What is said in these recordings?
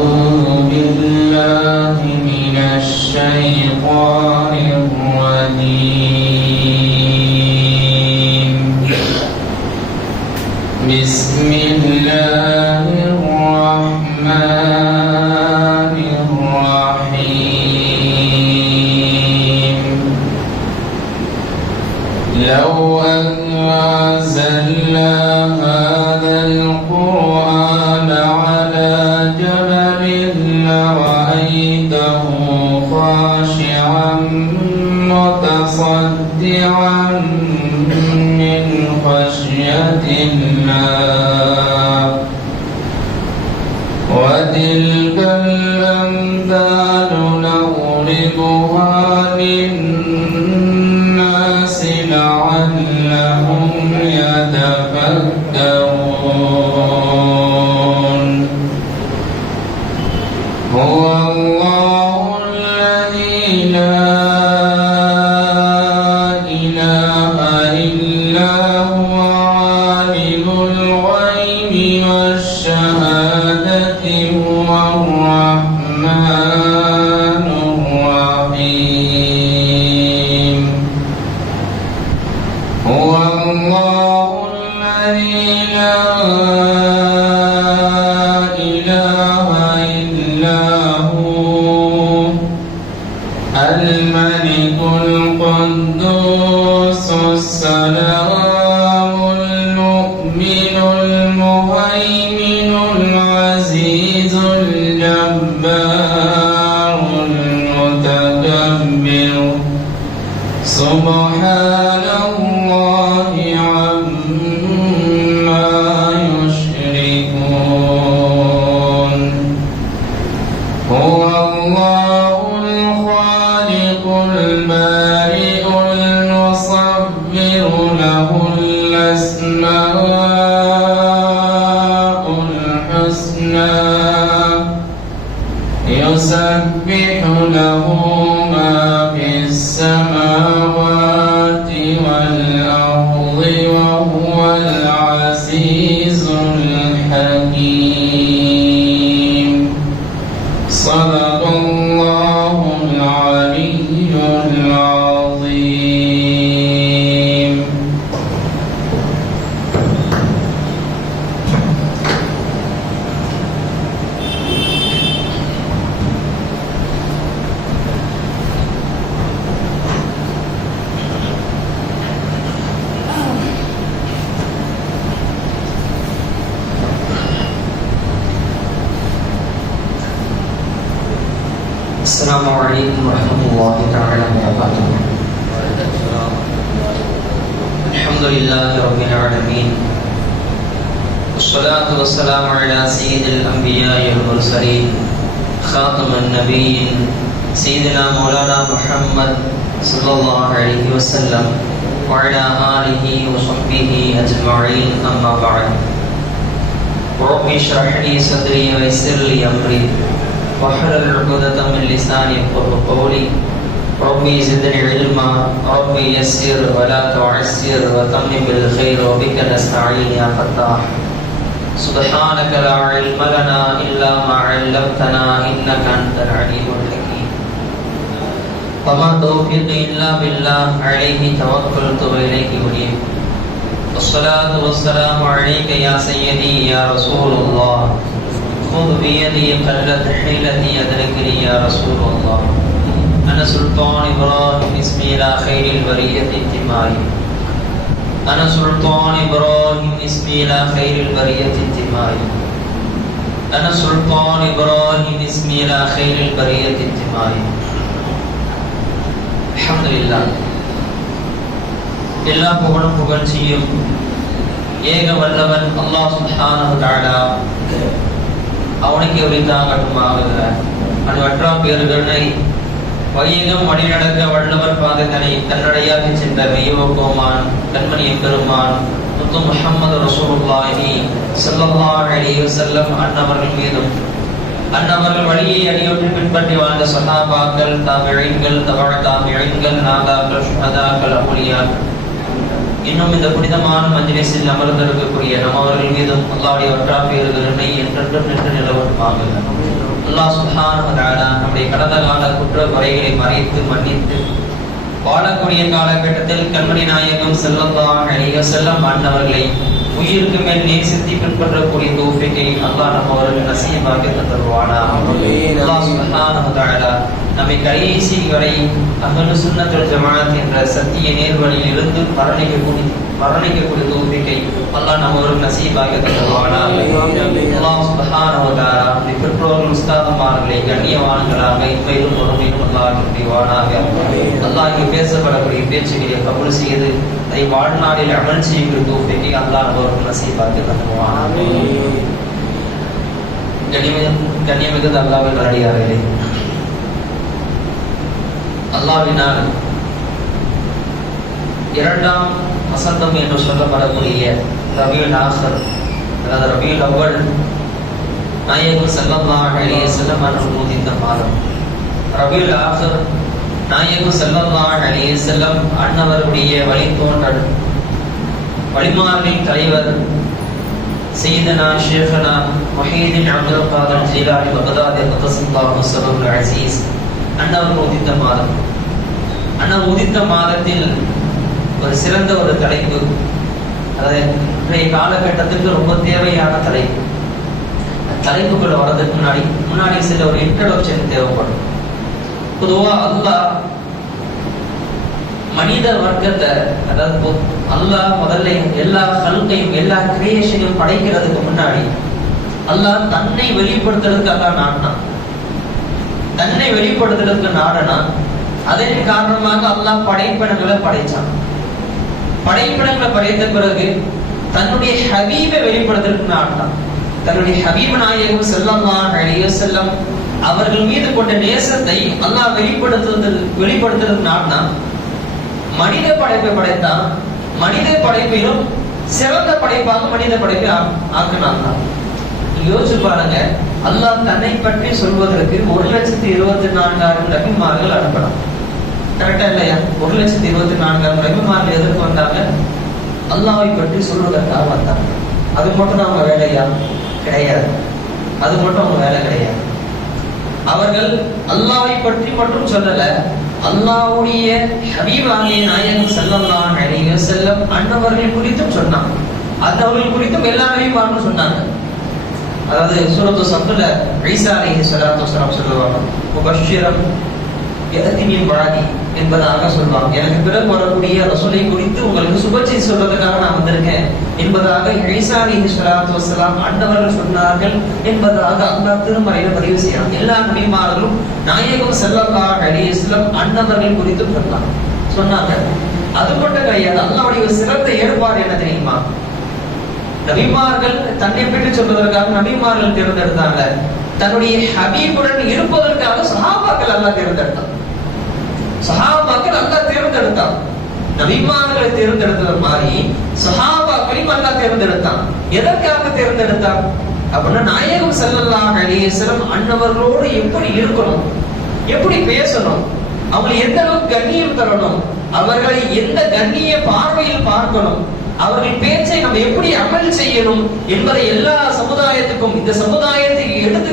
أعوذ بالله من الشيطان الرجيم. بسم الله الرحمن الرحيم. لو أنزلنا هذا القرآن على جبل لرأيته خاشعا متصدعا من خشية الله. وتلك الأمثال نضربها للناس لعلهم يتفكرون. هو الله الذي لا إله إلا هو عالم الغيب والشهادة هو الرحمن الرحيم. هو الله الذي لا إله إلا هو الملك القدوس السلام المؤمن المهيمن العزيز الجبار المتكبر سبحان الله عما يشركون. هو الله الخالق البارئ المصور له الأسماء الحسنى يسبح له ما في السماوات والأرض وهو العزيز الحكيم. صدق الله العلي العظيم. السلام عليكم ورحمة الله تعالى وبركاته. الحمد لله رب العالمين والصلاة والسلام على سيد الأنبياء والمرسلين خاتم النبيين سيدنا مولانا محمد صلى الله عليه وسلم وعلى آله وصحبه أجمعين. أما بعد. رب اشرح لي صدري ويسر لي أمري واحلل عقدة من لساني يفقهوا قولي. ربي زدني علما ربي يسر ولا تعسر وتمم بالخير وبك نستعين يا فتاح. سبحانك لا علم لنا إلا ما علمتنا إنك أنت العليم الحكيم. وما توفيقي إلا بالله عليه توكلت وإليه أنيب. والصلاة والسلام عليك يا سيدي يا رسول الله. خذ بيدي قلت حيلتي أدركني يا رسول الله. أنا سلطان إبراهيم اسمي إلى خير البرية انتمائي. أنا سلطان إبراهيم اسمي إلى خير البرية انتمائي. أنا سلطان إبراهيم اسمي إلى خير البرية انتمائي. الحمد لله. எல்லா புகழும் புகழ்ச்சியும் ஏக வல்லவன் அல்லாஹ் சுப்ஹானஹு வ தஆலா அவனுக்கு உரித்தாகட்டுமாக. அன்வற்றா பேறுகளை வையகம் வழிநடக்க வல்லவர் பாதத்தனை தன்னடையாகி சென்ற மெய்யோகோமான் கண்மணி எம்பெருமான் முத்து முஹம்மது ரசூலுல்லாஹி ஸல்லல்லாஹு அலைஹி வஸல்லம் அன்னவர்கள் மீதும் அன்னவர்கள் வழியை அடியொற்றி பின்பற்றி வாழ்ந்த சஹாபாக்கள் தாபிஈன்கள் தபஅ தாபிஈன்கள் நாதாக்கள் ஷுஹதாக்கள் அவுலியாக்கள் இன்னும் இந்த புனிதமான மஜ்லிஸில் அமர்ந்திருக்கக்கூடிய நம்மவர்கள் மீதும் அல்லாஹ்வுடைய ஒற்றாப் பேறுகள் என்றென்றும் நின்று நிலவட்டுமாக. அல்லாஹ் சுப்ஹானஹு வ தஆலா நம்முடைய கடந்த கால குற்ற குறைகளை மறைத்து மன்னித்து வாழக்கூடிய காலகட்டத்தில் கண்மணி நாயகம் ஸல்லல்லாஹு அலைஹி வஸல்லம் அன்னவர்களை உயிருக்கு மேல் நேசித்து பின்பற்றக்கூடிய தௌஃபீகை அல்லாஹ் நம்மவர்களுக்கு நசீபாக்கி தருவானாக. அல்லாஹ் சுப்ஹானஹு வ தஆலா நம்மை கடைசி வரை அஹ்லு சுன்னத் வல் ஜமாஅத் என்ற சத்திய நேர்வழியில் இருந்து மரணிக்கக்கூடிய தௌஃபீகை அல்லாஹ் நம்மவர்களுக்கு நசீபாக்கி தருவானாக. அல்லாஹ் சுப்ஹானஹு வ தஆலா நம்முடைய பெற்றோர்கள் உஸ்தாதுமார்களை கண்ணியவான்களாக இன்மையிலும் மறுமையிலும் அல்லாஹ் புரிவானாக. அல்லாஹ் பேசப்படக்கூடிய பேச்சுகளை கபூல் செய்து அதை வாழ்நாளில் அமல் செய்கிற தௌஃபீகை அல்லாஹ் நம்மவர்களுக்கு நசீபாக்கி தருவானாக. கண்ணியமிகு அல்லாஹ்வின் நல்லடியார்களே, அல்லாஹ்வினால் இரண்டாம் வசந்தம் என்று சொல்லப்படக்கூடிய ரபியுல் ஆஹிர் அதாவது ரபியுல் அவ்வல் நாயகம் ஸல்லல்லாஹு அலைஹி வஸல்லம் அவர்கள் உதித்த மாதம். ரபியுல் ஆஹிர் நாயகம் ஸல்லல்லாஹு அலைஹி வஸல்லம் அன்னவருடைய வழித்தோன்றல் வழிமார்களின் தலைவர் சையதனா ஷேഖனா முஹீதீன் அப்துல் காதர் ஜீலானி பக்தாதி கதஸல்லாஹு ஸல்லல்லாஹு அஸீஸ் அன்னவர் உதித்த மாதம். அன்னவர் உதித்த மாதத்தில் ஒரு சிறந்த ஒரு தலைப்பு, அதாவது இன்றைய காலகட்டத்துக்கு ரொம்ப தேவையான தலைப்பு. தலைப்புகள் வர்றதுக்கு முன்னாடி சில ஒரு இன்ட்ரோடக்ஷன் தேவைப்படும். பொதுவா அல்லாஹ் மனித வர்க்கத்தை, அதாவது அல்லாஹ் முதல்ல எல்லா ஹல்கையும் எல்லா கிரியேஷனையும் படைக்கிறதுக்கு முன்னாடி அல்லாஹ் தன்னை வெளிப்படுத்துறதுக்கு அல்லாஹ் நாடினான். தன்னை வெளிப்படுத்துறதுக்கு நாடனா அதன் காரணமாக அல்லாஹ் படைப்பினங்களை படைச்சான். படைப்பினங்களை படைத்த பிறகு தன்னுடைய ஹபீபை வெளிப்படுத்துறதுக்கு நாடினான். தன்னுடைய ஹபீப் நாயகம் ஸல்லல்லாஹு அலைஹி வஸல்லம் அவர்கள் மீது கொண்ட நேசத்தை அல்லாஹ் வெளிப்படுத்துறதுக்கு நாடினான். மனித படைப்பை படைத்தான். மனித படைப்பிலும் சிறந்த படைப்பாக மனித படைப்பை ஆக்கினான். யோசிச்சு பாருங்க, அல்லாஹ் தன்னை பற்றி சொல்வதற்கு 1,24,000 நபிமார்கள் அனுப்பலாம். கரெக்டா இல்லையா? 1,24,000 நபிமார்கள் எதற்கு வந்தாங்க? அல்லாஹ்வை பற்றி சொல்வதற்காக வந்தாங்க. அது மட்டும் அவங்க வேலையா? கிடையாது. அது மட்டும் அவங்க வேலை கிடையாது. அவர்கள் அல்லாஹ்வை பற்றி மட்டும் சொல்லல, அல்லாஹ்வுடைய ஹபீபாகிய நாயகம் ஸல்லல்லாஹு அலைஹி வஸல்லம் அன்னவர்கள் குறித்தும் சொன்னாங்க. அன்னவர்கள் குறித்தும் எல்லா நபிமார்களும் சொன்னாங்க. அதாவது சூரத்து சஃப்ல ஈசா அலைஹிஸ்ஸலாத்து வஸலாம் சொல்லுவாங்க, முபஷ்ஷிரம் யதீமின் பஅதி என்பதாக சொல்வாங்க. எனக்கு பிறகு வரக்கூடிய ரசூலை குறித்து உங்களுக்கு சுபச்செய்தி சொல்வதற்காக நான் வந்திருக்கேன் என்பதாக ஈசா அலைஹிஸ்ஸலாத்து வஸலாம் அன்னவர்கள் சொன்னார்கள் என்பதாக அல்லாஹ் திருமறையில பதிவு செய்யறாங்க. எல்லா நபிமார்களும் நாயகம் ஸல்லல்லாஹு அலைஹி வஸல்லம் அன்னவர்கள் குறித்து சொன்னாங்க. அது மட்டும் கிடையாது, அல்லாஹ்வுடைய ஒரு சிறந்த ஏற்பாடு என்ன தெரியுமா? நபிமார்கள் தன்னை பற்றி சொல்வதற்காக நபிமார்கள் தேர்ந்தெடுத்தாங்க. தன்னுடைய ஹபீபுடன் இருப்பதற்காக சஹாபாக்கள் அல்லாஹ் தேர்ந்தெடுத்தான். சஹாபாக்கள் அல்லாஹ் தேர்ந்தெடுத்தான். நபிமார்களை தேர்ந்தெடுத்தது மாதிரி சஹாபாக்களையும் அல்லாஹ் தேர்ந்தெடுத்தான். எதற்காக தேர்ந்தெடுத்தான் அப்படின்னா, நாயகம் ஸல்லல்லாஹு அலைஹி வஸல்லம் அன்னவர்களோடு எப்படி இருக்கணும், எப்படி பேசணும், அவங்களை எந்த அளவுக்கு கண்ணியம் தரணும், அவர்களை எந்த கண்ணிய பார்வையில் பார்க்கணும், அவர்கள் பேச்சை நம்ம எப்படி அமல் செய்யணும் என்பதை எல்லா சமுதாயத்துக்கும் இந்த சமுதாயத்தை எடுத்து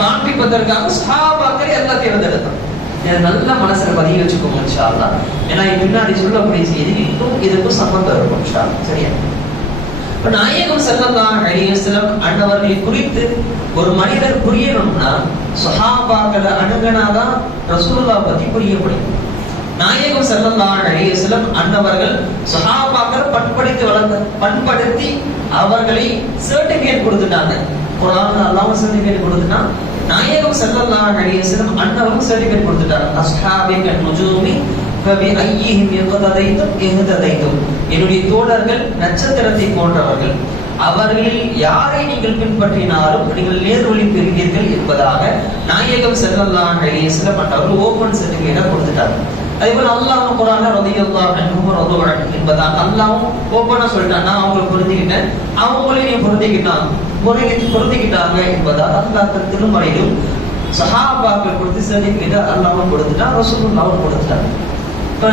காண்பிப்பதற்காக சஹாபாக்களை அல்லாஹ் தேர்ந்தெடுத்தான். இதை நல்ல மனசுல பதிய வச்சுக்கோங்க இன்ஷா அல்லாஹ். ஏன்னா பின்னாடி சொல்லக்கூடிய செய்தி இன்னும் இதுக்கும் சம்பந்தம் இருக்கும் இன்ஷா அல்லாஹ். சரியா? இப்ப நாயகம் ஸல்லல்லாஹு அலைஹி வஸல்லம் அன்னவர்களை குறித்து ஒரு மனிதர் புரியணும்னா சஹாபாக்களை அணுகுனாதான் ரசூலுல்லாஹ் பத்தி புரிய முடியும். நாயகம் ஸல்லல்லாஹு அலைஹி வஸல்லம் அன்னவர்கள் சஹாபாக்கள் பண்படுத்தி அவர்களை சர்டிபிகேட் கொடுத்துட்டாங்க. குர்ஆன்ல அல்லாஹ் சர்டிபிகேட் கொடுத்துட்டான். நாயகம் ஸல்லல்லாஹு அலைஹி வஸல்லம் அன்னவர்கள் சர்டிபிகேட் கொடுத்துட்டாங்க. அஸ்ஹாபிக நுஜூமி ஃபபி ஐயிஹிம் யக்ததைதும் இஹ்ததைதும், என்னுடைய தோழர்கள் நட்சத்திரத்தை போன்றவர்கள், அவர்களில் யாரை நீங்கள் பின்பற்றினாலும் நீங்கள் நேர்வழி பெறுவீர்கள் என்பதாக நாயகம் ஸல்லல்லாஹு அலைஹி வஸல்லம் அன்னவர்கள் ஓபன் சர்டிபிகேட் கொடுத்துட்டாங்க. அதேபோல அல்லாஹ் குர்ஆன்ல ரலியல்லாஹு அன்ஹும் ரது அன்ஹு என்பதாக அல்லாஹ் ஓபனா சொல்லிட்டான், நான் அவங்களை பொருந்திக்கிட்டேன், அவங்களையும் பொருந்திக்கிட்டாங்க என்பதாக அல்லாஹ் திருமறையிலும் சஹாபாக்கள் கொடுத்து சர்டிபிகேட் அல்லாஹ் கொடுத்துட்டான், ரசூலுல்லாஹ் கொடுத்துட்டாங்க. இப்ப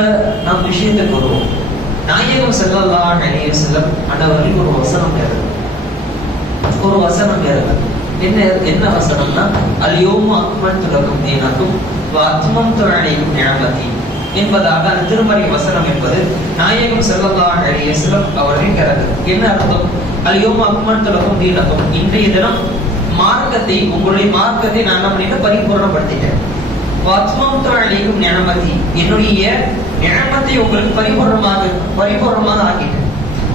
நாம் விஷயத்துக்கு வருவோம். நாயகம் ஸல்லல்லாஹு அலைஹி வஸல்லம் அன்னவர்களுக்கு ஒரு வசனம் வருது. என்ன வசனம்னா அல்யௌம அக்மல்து லக்கும் தீனக்கும் வ அத்மம்து அலைக்கும் நிஅமதி என்பதாக அந்த திருமறை வசனம் என்பது நாயகம் ஸல்லல்லாஹு அலைஹி வஸல்லம் அவர்களின் கருத்து. என்ன அர்த்தம்? அல்யௌம அக்மல்து லக்கும் தீனக்கும், இன்றைய தினம் மார்க்கத்தை, உங்களுடைய மார்க்கத்தை நான் என்ன பண்ணிட்டு பரிபூர்ணப்படுத்திட்டேன். வ அத்மம்து அலைக்கும் நிஅமதி, என்னுடைய நிஅமத்தை உங்களுக்கு பரிபூர்ணமாக ஆக்கிட்டேன்.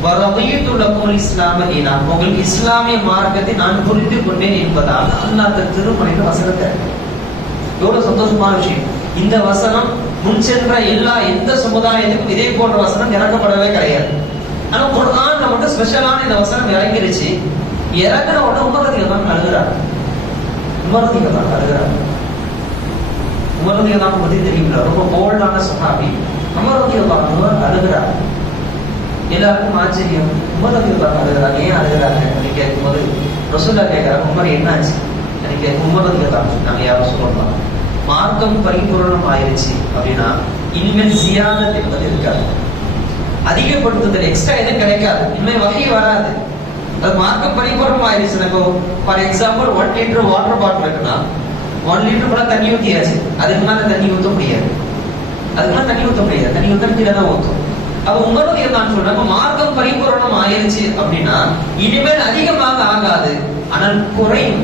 வரதீது லக்கும் இஸ்லாம தீனா, உங்களுக்கு இஸ்லாமிய மார்க்கத்தை நான் புரிந்து கொண்டேன் என்பதாக அல்லாஹ் திருமறையில வசனத்தை. எவ்வளவு சந்தோஷமான விஷயம். இந்த வசனம் முன் சென்ற எந்த சமுதாயத்துக்கும் இதே போன்ற வசனம் இறக்கப்படவே கிடையாது. ஆனா குர்ஆன்ல மட்டும் ஸ்பெஷலான இந்த வசனம் இறங்கிருச்சு. இறங்கின உடனே உமரதிகள் தான் அழுகிறாங்க. உமரதிகள் தான் பத்தி தெரியுமில்ல, ரொம்ப போல்டான சஹாபி. உமரதிகள் தான் அழுகிறாங்க. எல்லாருக்கும் ஆச்சரியம். உமரதிகள் தான் அழுகிறாங்க. ஏன் அழுகிறாங்க அப்படின்னு கேட்கும்போது ரசூலுல்லாஹ் கேட்கிறாங்க, உமர் என்ன ஆச்சு? எனக்கு உமரதிகள் தான் நாங்க யாரும் சொல்லலாம், மார்க்கம் பரிபூர்ணம் ஆயிருச்சு அப்படின்னா இனிமேல் ஜியாதத் என்பது இருக்காது, அதிகப்படுத்துதல் எக்ஸ்ட்ரா எதுவும் கிடைக்காது, இனிமேல் வகை வராது. அது மார்க்கம் பரிபூர்ணம் ஆயிருச்சு. இப்போ for example 1 litre water bottle இருக்குன்னா 1 லிட்டர் கூட தண்ணி ஊற்றியாச்சு, அதுக்கு மேல தண்ணி ஊற்ற முடியாது. தண்ணி ஊற்ற கீழே தான் ஊற்றும். அப்ப உங்களுடைய நான் சொல்றேன், மார்க்கம் பரிபூர்ணம் ஆயிருச்சு அப்படின்னா இனிமேல் அதிகமாக ஆகாது, ஆனால் குறையும்.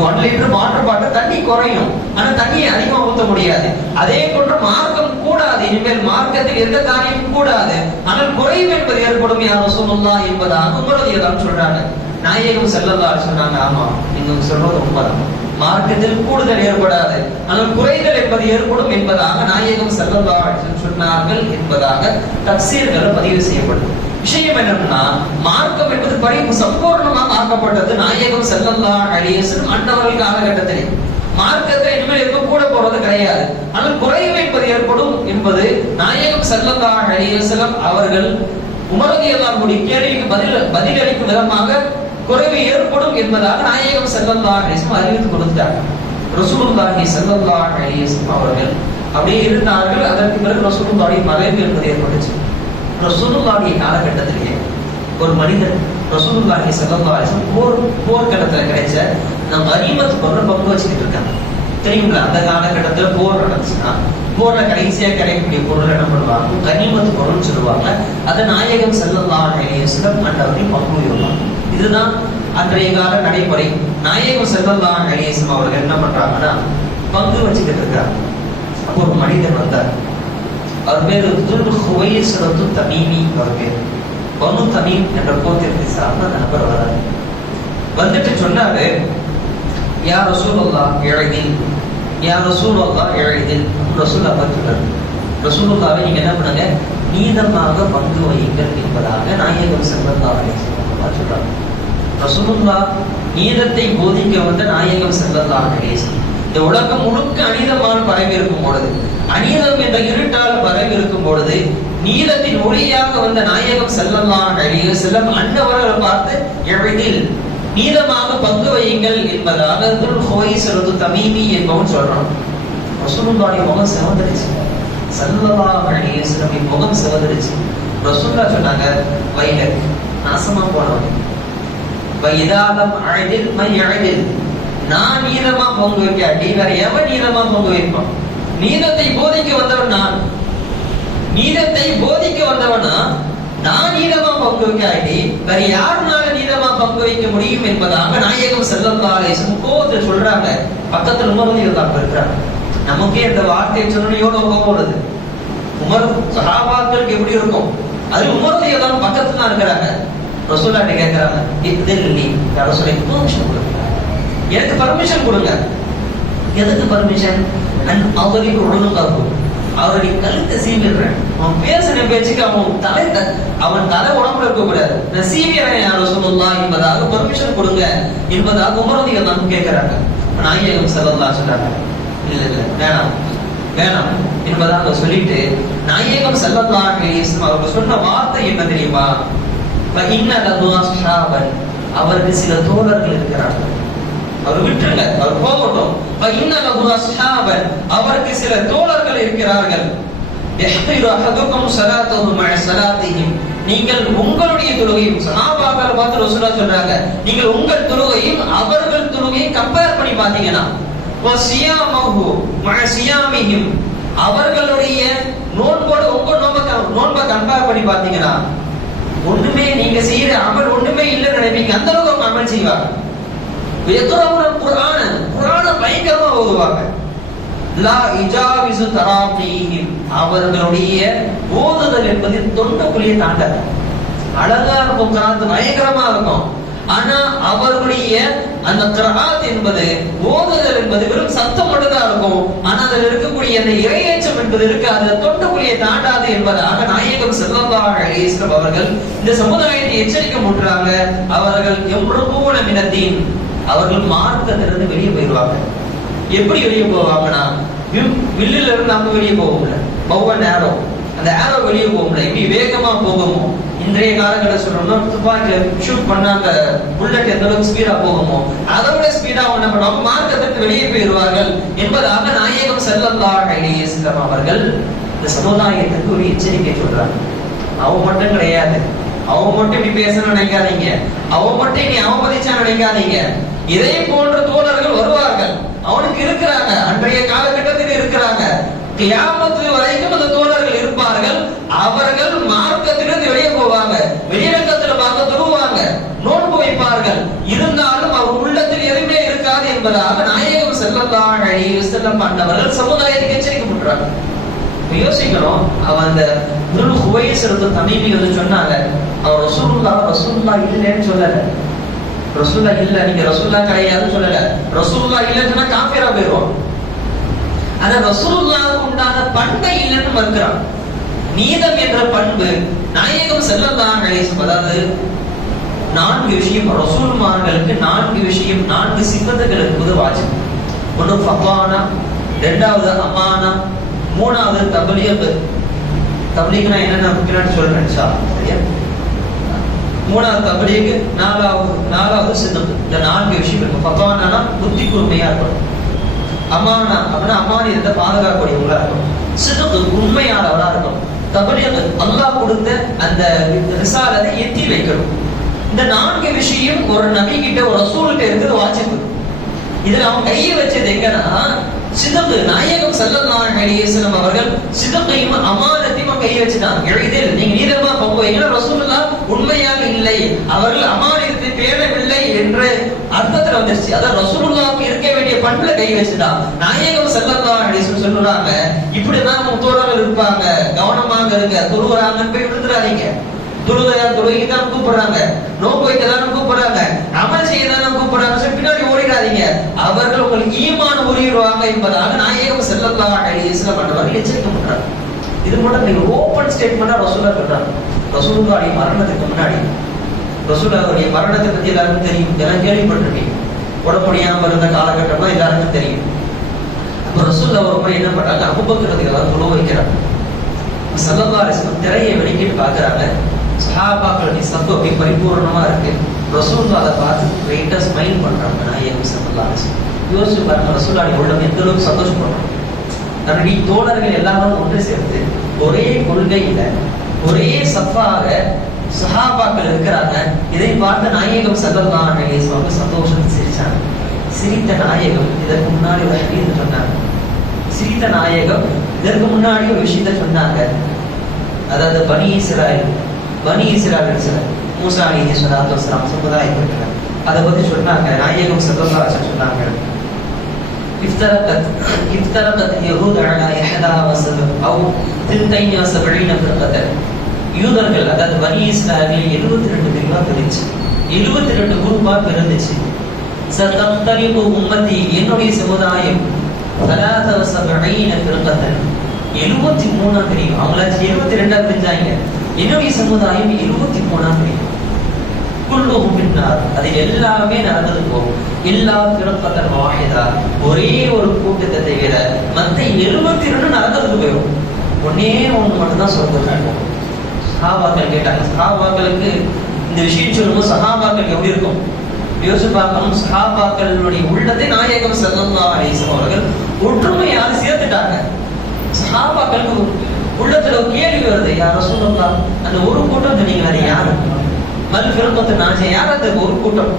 1 லிட்டர் வாட்டர் பாட்டில் தண்ணி குறையும், ஆனா தண்ணியை அதிகமா ஊற்ற முடியாது. அதே போன்று மார்க்கம் கூடாது, இனிமேல் மார்க்கத்தில் எந்த காரியம் கூடாது, ஆனால் குறைவு என்பது ஏற்படும் யா ரசூலுல்லாஹ் என்பதாக உங்களுடைய தான் சொல்றாங்க. நாயகம் ஸல்லல்லாஹு அலைஹி சொன்னாங்க, ஆமா நீங்க சொல்றது உண்மைதான், மார்க்கத்தில் கூடுதல் ஏற்படாது, ஆனால் குறைதல் என்பது ஏற்படும் என்பதாக நாயகம் ஸல்லல்லாஹு அலைஹி சொன்னார்கள் என்பதாக தஃசீர்கள் பதிவு செய்யப்படும். விஷயம் என்னன்னா, மார்க்கம் என்பது சம்பூர்ணமாக ஆக்கப்பட்டது நாயகம் ஸல்லல்லாஹு அலைஹி வஸல்லம் அன்னவர்கள் காலகட்டத்திலே. மார்க்கத்தை இனிமேல் இருக்க கூட போறது கிடையாது, ஆனால் குறைவு என்பது ஏற்படும் என்பது நாயகம் ஸல்லல்லாஹு அலைஹி வஸல்லம் அவர்கள் உமர் ரலியல்லாஹு அன்ஹு கேள்விக்கு பதிலளிக்கும் விதமாக குறைவு ஏற்படும் என்பதாக நாயகம் ஸல்லல்லாஹு அலைஹி வஸல்லம் அறிவித்து கொடுத்தார். ரசூலுல்லாஹி ஸல்லல்லாஹு அலைஹி வஸல்லம் அவர்கள் அப்படியே இருந்தார்கள். அதற்கு பிறகு ரசூலுல்லாஹி மறைவு என்பது ஏற்பட்டுச்சு. ரசூலுல்லாஹி காலகட்டத்திலேயே ஒரு மனிதன் ரசூலுல்லாஹி ஸல்லல்லாஹு அலைஹி வஸல்லம் போர்க்களத்துல கிடைச்ச நம்ம கனிமத் பொருள் பங்கு வச்சுக்கிட்டு இருக்காங்க. தெரியுங்களா? அந்த காலகட்டத்துல போர் நடந்துச்சுன்னா போர்ல கடைசியா கிடைக்கக்கூடிய பொருள் என்ன பண்ணுவாங்க? கனிமத் பொருள்னு சொல்லுவாங்க. அதை நாயகம் ஸல்லல்லாஹு அலைஹி வஸல்லம் அண்டவரையும் பங்கு வருவாங்க. இதுதான் அன்றைய கால நடைமுறை. நாயகம் ஸல்லல்லாஹு அலைஹி வஸல்லம் அவர்கள் என்ன பண்றாங்கன்னா பங்கு வச்சுக்கிட்டு இருக்காங்க. அப்போ ஒரு மனிதன் வந்தார். அவர் பேரு துல் ஹுவைஸரத்து தமீமி. அவர் பேர் பனு தமீம் என்ற கோத்திரத்தை சார்ந்த நபர் வராரு. வந்துட்டு சொன்னாரு, யா ரசூலுல்லாஹ் இஅதில், யா ரசூலுல்லாஹ் இஅதில். ரசூலுல்லாஹ் சொல்றாரு, ரசூலுல்லாஹ்வை நீங்க என்ன பண்ணுங்க, நீதமாக பங்கு வையுங்கள் என்பதாக நாயகம் ஸல்லல்லாஹு அலைஹி வஸல்லம் சொல்றாங்க. ரசூலுல்லாஹ் நீதத்தை போதிக்க வந்த நாயகம் ஸல்லல்லாஹு அலைஹி வஸல்லம் இந்த உலகம் முழுக்க அநீதமான பரவி இருக்கும் பொழுது, அநீதம் என்ற இருட்டால் பரவி இருக்கும் பொழுது, நீதத்தின் ஒளியாக வந்த நாயகம் ஸல்லல்லாஹு அலைஹி வஸல்லம் அன்னவர்களை பார்த்து இஅதில், நீதமாக பங்கு வையுங்கள் என்பதாக துல் ஹுவைஸரத்து தமீமி என்பவன் சொல்றான். ரசூலுல்லாஹி முகம் சிவந்துருச்சு. ஸல்லல்லாஹு அலைஹி வஸல்லம் முகம் சிவந்துருச்சு. ரசூலுல்லாஹ் சொன்னாங்க, வைலக், நாசமா போனவன், வைதாலம் அஅதில் மையஅதில், நான் நீதமா பங்கு வைக்காட்டி வேற எவன் நீதமா பங்கு வைப்பான்? நீதத்தை போதிக்க வந்தவன் நான், நீதத்தை போதிக்க வந்தவனா நான் நீதமா பங்கு வைக்காட்டி வேற யாருனால நீதமா பங்கு வைக்க முடியும் என்பதாக நாயகம் ஸல்லல்லாஹு அலைஹி வஸல்லம் கோவத்தை சொல்றாங்க. பக்கத்துல உமர் ரலியல்லாஹு இருக்கிறாங்க. நமக்கே இந்த வார்த்தையை சொன்னோன்னு எவ்வளவு கோபம் வருது. உமர் சஹாபாக்களுக்கு எப்படி இருக்கும்? அது உமர் ரலியல்லாஹு பக்கத்துல இருக்கிறாங்க. ரசூலுல்லாஹ் கேட்கிறாங்க, இத்தில்லி யா ரசூலுல்லாஹ் பெர்மிஷன் கொடுங்க, எனக்கு பர்மிஷன் கொடுங்க. எதுக்கு பர்மிஷன்? அன் அவரின் உடலுக்காக, அவருடைய கழுத்தை சீவிடுறேன். அவன் பேசுற பேச்சுக்கு அவன் தலை உடம்புல இருக்க கூடாது, நான் சீவியறேன் யா ரசூலுல்லாஹ் என்பதாக பர்மிஷன் கொடுங்க என்பதாக உமர் ரலியல்லாஹு கேட்கிறாங்க. நாயகம் ஸல்லல்லாஹு சொல்றாங்க, இல்ல இல்ல வேணாம் வேணாம் என்பதாக சொல்லிட்டு நாயகம் ஸல்லல்லாஹு அலைஹி வஸல்லம் அவர்கள் சொன்ன வார்த்தை என்ன தெரியுமா? அவருக்கு சில தோழர்கள் இருக்கிறார்கள், அவர் விட்டுருங்க, அவர் போகட்டும். அவருக்கு சில தோழர்கள் இருக்கிறார்கள். நீங்கள் உங்களுடைய தொழுகையும், சஹாபாக்கள் பார்த்து ரசூலுல்லாஹ் சொல்றாங்க, நீங்கள் உங்கள் தொழுகையும் அவர்கள் தொழுகையை கம்பேர் பண்ணி பாத்தீங்கன்னா வசியாமஹு மஅ சியாமிஹிம் அவர்களுடைய நோன்போடு உங்க நோன்பை கம்பேர் பண்ணி பாத்தீங்கன்னா ஒண்ணுமே நீங்க செய்யற அமல் ஒண்ணுமே இல்லைன்னு நினைப்பீங்க. அந்த அளவுக்கு அவங்க அமல் செய்வாங்க. குர்ஆன பயங்கரமா ஓதுவாங்க. லா இஜாவிசு தராபீஹிம் அவர்களுடைய ஓதுதல் என்பது தொண்டைக்குள்ளேயே தாண்டாது. அழகா இருக்கும், கிராத் பயங்கரமா இருக்கும். ஆனா அவர்களுடைய அந்த கிராத் என்பது ஓதுதல் என்பது வெறும் சத்தம் மட்டும்தான் இருக்கும். ஆனா அதில் இருக்கக்கூடிய அந்த இறையேச்சம் என்பது இருக்காது, தொண்டைக்குள்ளேயே தாண்டாது என்பதாக நாயகம் ஸல்லல்லாஹு அலைஹி வஸல்லம் அவர்கள் இந்த சமுதாயத்தை எச்சரிக்கை முன்றாங்க. அவர்கள் யம்ருகூன மினத்தீன் அவர்கள் மார்க்கத்திலிருந்து வெளியே போயிடுவாங்க. எப்படி வெளியே போவாங்கன்னா வில்லில இருந்து நம்ம வெளியே போவோம்ல, பவன் ஆரோ, அந்த ஆரோ வெளியே போகும்ல, இப்படி வேகமா போகுமோ இன்றைய காலங்களில் சொல்றோம்னா துப்பாக்கில ஷூட் பண்ண அந்த புல்லட் எந்த அளவுக்கு ஸ்பீடா போகுமோ அதை விட ஸ்பீடா என்ன பண்ணுவாங்க, மார்க்கத்திற்கு வெளியே போயிடுவார்கள் என்பதாக நாயகம் ஸல்லல்லாஹு அலைஹி வஸல்லம் அவர்கள் இந்த சமுதாயத்துக்கு ஒரு எச்சரிக்கை சொல்றாங்க. அவன் மட்டும் கிடையாது, அவன் மட்டும் இப்படி பேசணும்னு நினைக்காதீங்க, அவன் மட்டும் நீ அவமதிச்சா நினைக்காதீங்க. இதே போன்ற தோழர்கள் வருவார்கள், அவனுக்கு இருக்கிறாங்க, அன்றைய காலகட்டத்தில் இருக்கிறாங்க. கியாமத்து வரைக்கும் அந்த தோழர்கள் இருப்பார்கள். அவர்கள் மார்க்கத்திலிருந்து வெளியே போவாங்க, வெளியிடத்தில் பார்க்க தொழுவாங்க, நோன்பு வைப்பார்கள். இருந்தாலும் அவர் உள்ளத்தில் எதுவுமே இருக்காது என்பதாக நாயகம் ஸல்லல்லாஹு அலைஹி வஸல்லம் ஆண்டவர்கள் சமுதாயத்துக்கு எச்சரிக்கை பண்றாங்க. யோசிக்கணும், அவன் அந்த துல் ஹுவைஸிரத்து தமீமி வந்து சொன்னாங்க, அவர் ரசூலுல்லாஹ் இல்லைன்னு சொல்லல. ரசூலுல்லாஹ் இல்ல, நீங்க ரசூலுல்லாஹ் கிடையாதுன்னு சொல்லல. ரசூலுல்லாஹ் இல்லைன்னு சொன்னா காஃபிரா போயிடுவான். ஆனா ரசூலுல்லாஹ்வுக்கு உண்டான பண்பை இல்லைன்னு மறுக்கிறான். நீதம் என்ற பண்பு நாயகம் ஸல்லல்லாஹு அலைஹி வஸல்லம், அதாவது 4 விஷயம் ரசூல்மார்களுக்கு 4 விஷயம் 4 சிஃபத்துகள் என்பது வாஜிப். ஒன்று ஃபதானா, இரண்டாவது அமானா, மூணாவது தப்லீக். தப்லீக்னா என்னன்னு பின்னாடி சொல்றேன் இன்ஷாஅல்லாஹ். சரியா? மூணாவது தப்லீக், நாலாவது சித்க். இந்த 4 விஷயம் இருக்கு. ஃபதானா புத்தி கூர்மையா இருக்கணும், அமானா அப்படின்னா அமானியத்தை பாதுகாக்கக்கூடியவங்களா இருக்கும், சித்க் உண்மையானவரா இருக்கும், தப்லீக் அல்லாஹ் கொடுத்த அந்த ரிசாலத்தை எத்தி வைக்கணும். இந்த 4 விஷயம் ஒரு நபி கிட்ட ஒரு ரசூல்கிட்ட இருக்குது வாஜிப். இதுல அவன் கையை வச்சது எங்கன்னா சிதக். நாயகம் ஸல்லல்லாஹு அலைஹி வஸல்லம் அவர்கள் சிதக்கையும் அமானத்தையும் கையை வச்சுட்டாங்க. இதில் நீங்க நீதமா போவீங்கன்னா ரசூலுல்லாஹ் உண்மையாக இல்லை, அவர்கள் அமானியத்தை பேணவில்லை என்ற அர்த்தத்துல வந்துருச்சு. அதான் ரசூலுல்லாஹ்வுக்கு இருக்க வேண்டிய பண்புல கை வச்சுட்டான். நாயகம் ஸல்லல்லாஹு அலைஹி வஸல்லம் சொல்றாங்க, இப்படிதான் முத்தோழர்கள் இருப்பாங்க, கவனமாக இருங்க, தொழுகிறாங்கன்னு போய் விழுந்துடாதீங்க. தொழுகைக்கு தான் கூப்பிடுறாங்க, நோன்பு வைக்க தான் கூப்பிடுறாங்க, அமல் செய்ய தான் கூப்பிடுறாங்க, பின்னாடி ஓடிடாதீங்க, அவர்கள் உங்களுக்கு ஈமான் உரியுவாங்க என்பதாக நாயகம் ஸல்லல்லாஹு அலைஹி வஸல்லம் அவர்கள் எச்சரிக்கை பண்றாங்க. இது மட்டும் நீங்க ஓபன் ஸ்டேட்மெண்டா ரசூலுல்லாஹ் சொல்றாங்க. ரசூலுல்லாஹ்வுடைய மரணத்துக்கு முன்னாடி, ரசூலுல்லாஹ்வுடைய மரணத்தை பத்தி எல்லாருக்கும் தெரியும், எல்லாம் கேள்விப்பட்டிருக்கீங்க. உடம்பு முடியாம இருந்த காலகட்டமா எல்லாருக்கும் தெரியும். அப்ப ரசூலுல்லாஹ் ஒரு முறை என்ன பண்றாங்க, அபூபக்கர் ரலியல்லாஹு தொழ வைக்கிறாங்க. ஸல்லல்லாஹு அலைஹி வஸல்லம் திரையை வெளிக்கிட்டு பாக்குறாங்க, சஹாபாக்களுடைய சப்பு அப்படி பரிபூர்ணமா இருக்கு. ரசூலுல்லாஹ் அதை பார்த்து கிரேட்டா ஸ்மைல் பண்றாங்க. நாயகம் ஸல்லல்லாஹு அலைஹி வஸல்லம் யோசிச்சு பாருங்க, ரசூலுல்லாஹ் உள்ளம் எந்த அளவுக்கு சந்தோஷப்படுறாங்க. தன்னுடைய தோழர்கள் எல்லாரும் ஒன்று சேர்ந்து ஒரே கொள்கையில ஒரே சஃபாக சஹாபாக்கள் இருக்கிறாங்க. இதை பார்த்து நாயகம் ஸல்லல்லாஹு அலைஹி வஸல்லம் சந்தோஷத்தை சிரிச்சாங்க. சிரித்த நாயகம் இதற்கு முன்னாடி ஒரு ஹதீஸ் சொன்னாங்க. சிரித்த நாயகம் இதற்கு முன்னாடி ஒரு விஷயத்தை சொன்னாங்க. அதாவது பனி இஸ்ராயேல் மூசா அலைஹிஸ்ஸலாத்து வஸ்ஸலாம் சமுதாயத்தினர் அதை பத்தி சொன்னாங்க. நாயகம் ஸல்லல்லாஹு அலைஹி வஸல்லம் சொன்னாங்க, இஃப்தரகத் யஹூத் அலா 71 அவு 72 ஃபிர்கத்தன். யூதர்கள் அதாவது பனி இஸ்ராயேல் 72 பிரிவா பிரிச்சு 72 குரூப்பா பிரிந்துச்சு. சதம்தரிகு உம்மதி என்னுடைய சமுதாயம் 73 ஃபிர்கத்தன் 73 பிரிவு. அவங்கள 72 பிரிஞ்சாங்க. என்னுடைய சமுதாயம் 73 பிரிவு. குல்லுஹும் பின்னார், அது எல்லாமே நடந்து போகும். எல்லா ஃபிர்கத்தன் வாஹிதா, ஒரே ஒரு கூட்டத்தை தவிர மத்த 72 நடந்து போயிடும். ஒன்னே ஒன்று மட்டும் தான் சொர்க்கத்துக்கு போகும். சஹாபாக்கள் கேட்டாங்க. சஹாபாக்களுக்கு இந்த விஷயம் சொல்லும்போது சஹாபாக்கள் எப்படி இருக்கும் யோசிச்சு பார்க்கணும். சஹாபாக்களுடைய உள்ளத்தை நாயகம் ஸல்லல்லாஹு அலைஹி வஸல்லம் அவர்கள் ஒற்றுமையாக சேர்த்துட்டாங்க. சஹாபாக்களுக்கு உள்ளத்துல ஒரு கேள்வி வருது, யார் ரசூலுல்லாஹ் அந்த ஒரு கூட்டம் சொன்னீங்க, அது யாரு? மல் ஃபிர்கத்து நாஜியா, யார் அந்த ஒரு கூட்டம்?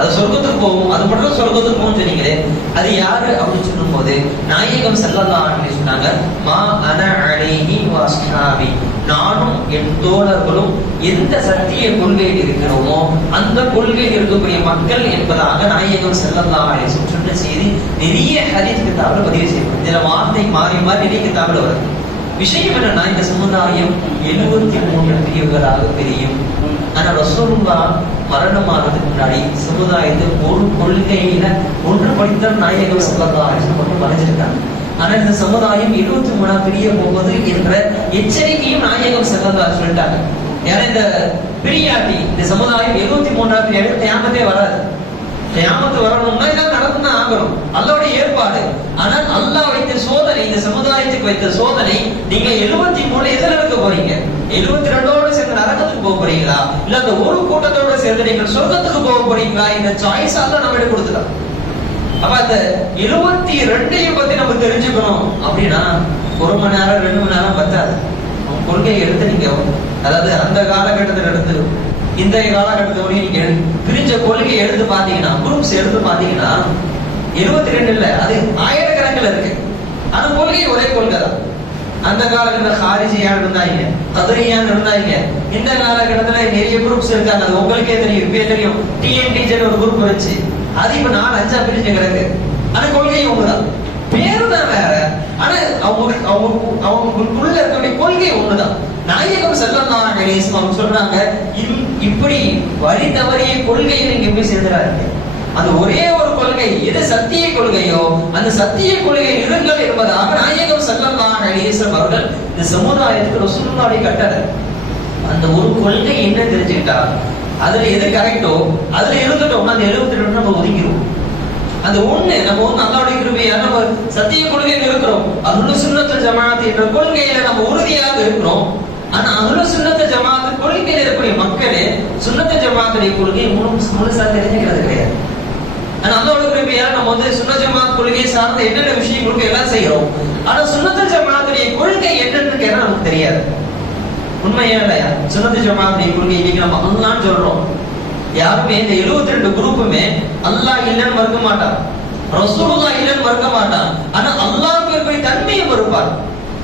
அது சொர்க்கத்துக்கு போகும், அது மட்டும் சொர்க்கத்துக்கு போகும் சொன்னீங்களே, அது யாரு அப்படின்னு சொல்லும் போது நாயகம் ஸல்லல்லாஹு அலைஹி வஸல்லம் சொன்னாங்க, மா அன அலைஹி வ அஸ்ஹாபி, நானும் என் தோழர்களும் எந்த சத்திய கொள்கையில் இருக்கிறோமோ அந்த கொள்கையில் இருக்கக்கூடிய மக்கள் என்பதாக நாயகம் ஸல்லல்லாஹு அலைஹி வஸல்லம் சொன்ன செய்தி நிறைய ஹதீஸ் கிதாபுல பதிவு செய்யப்படும். இதுல வார்த்தை மாறி மாறி நிறைய கிதாபுல வருது. விஷயம் என்னன்னா, இந்த சமுதாயம் 73 பிரிவுகளாக பிரியும். ஆனா ரசூலுல்லாஹ் மரணமானதுக்கு முன்னாடி சமுதாயத்தை ஒரு கொள்கையில ஒன்றுபடுத்த நாயகம் ஸல்லல்லாஹு அலைஹி வஸல்லம் மட்டும் வரைஞ்சிருக்காங்க. ஆனா இந்த சமுதாயம் 73 பிரிய போவது என்ற எச்சரிக்கையும் நாயகம் ஸல்லல்லாஹு அலைஹி சொல்லிட்டாங்க. ஏன்னா இந்த பிரியாட்டி இந்த சமுதாயம் 73 பிரிவு கியாமத்தே வராது. கியாமத்து வரணும்னா இதெல்லாம் நடந்துதான் ஆகணும், அல்லாஹ்வுடைய ஏற்பாடு. ஆனால் அல்லாஹ் வைத்த சோதனை, இந்த சமுதாயத்துக்கு வைத்த சோதனை, நீங்க 73 எதுல இருக்க போறீங்க? 72 சேர்ந்து நரகத்துக்கு போக போறீங்களா, இல்ல அந்த ஒரு கூட்டத்தோட சேர்ந்து நீங்கள் சொர்க்கத்துக்கு போக போறீங்களா? இந்த சாய்ஸ் அல்லாஹ் நம்ம எடுத்து கொடுத்துட்டான். அப்ப அந்த 72 பத்தி நம்ம தெரிஞ்சுக்கணும் அப்படின்னா 1 மணி நேரம் 2 மணி நேரம் பத்தாது. கொள்கையை எடுத்து நீங்க, அதாவது அந்த காலகட்டத்தில் எடுத்து இந்த காலகட்டத்தோட நீங்க பிரிஞ்ச கொள்கையை எடுத்து பாத்தீங்கன்னா, குரூப்ஸ் எடுத்து பாத்தீங்கன்னா 72 இல்ல, அது ஆயிரக்கணக்கில் இருக்கு. ஆனா கொள்கை ஒரே கொள்கை தான். அந்த காலகட்டத்தில் ஹாரிஜியான் இருந்தாங்க, கதரியான் இருந்தாங்க. இந்த காலகட்டத்துல நிறைய குரூப்ஸ் இருக்காங்க, அது உங்களுக்கே தெரியும், இப்பயே தெரியும். டிஎன்டிஜே ஒரு குரூப் இருந்துச்சு, அது இப்ப 4-5 பிரிஞ்சு கிடக்கு. ஆனா கொள்கை ஒண்ணுதான், பேரு தான் வேற. ஆனா அவங்களுக்குள்ள இருக்கக்கூடிய கொள்கை ஒண்ணுதான். நாயகம் ஸல்லல்லாஹு அலைஹி வஸல்லம் சொல்றாங்க, இப்படி வழி தவறிய கொள்கையை நீங்க போய் சேர்ந்துடாதீங்க. அந்த ஒரே ஒரு கொள்கை, எது சத்திய கொள்கையோ அந்த சத்திய கொள்கை இருங்கள் என்பதாக நாயகம் ஸல்லல்லாஹு அலைஹி வஸல்லம் அவர்கள் இந்த சமுதாயத்துக்கு ரசூலுல்லாஹ்வுடைய கட்டளை. அந்த ஒரு கொள்கை என்ன தெரிஞ்சுக்கிட்டா, அதுல எது கரெக்டோ அதுல இருந்துட்டோம்னா அந்த 72 நம்ம ஒதுங்கிடுவோம். அந்த ஒண்ணு நம்ம அல்லாஹ்வுடைய கிருபையா நம்ம சத்திய கொள்கையில் இருக்கிறோம். அஹ்லுஸ் சுன்னத் வல் ஜமாஅத் என்ற கொள்கையில நம்ம உறுதியாக இருக்கிறோம். ஆனா அஹ்லுஸ் சுன்னத் வல் ஜமாஅத் கொள்கையில இருக்கக்கூடிய மக்களே சுன்னத் ஜமாஅத்துடைய கொள்கையை முழுசா தெரிஞ்சுக்கிறது கிடையாது. ஆனா அல்லாஹ்வுடைய கிருபையா நம்ம சுன்னத் ஜமாஅத் கொள்கையை சார்ந்த என்னென்ன விஷயங்களுக்கு எல்லாம் செய்யறோம். ஆனா சுன்னத் ஜமாஅத்துடைய கொள்கை என்னன்னு கேட்டா நமக்கு தெரியாது. உண்மையா இல்லையா? சுன்னத் ஜமாஅத்துடைய கொள்கை இன்னைக்கு நம்ம அல்லாஹ்னு சொல்றோம். யாருமே இந்த 72 குரூப்புமே அல்லாஹ் இல்லைன்னு மறுக்க மாட்டான், ரசூலுல்லாஹ் இல்லைன்னு மறுக்க மாட்டான். ஆனா அல்லாஹ்வுக்கு இருக்கக்கூடிய தன்மையை மறுப்பார்.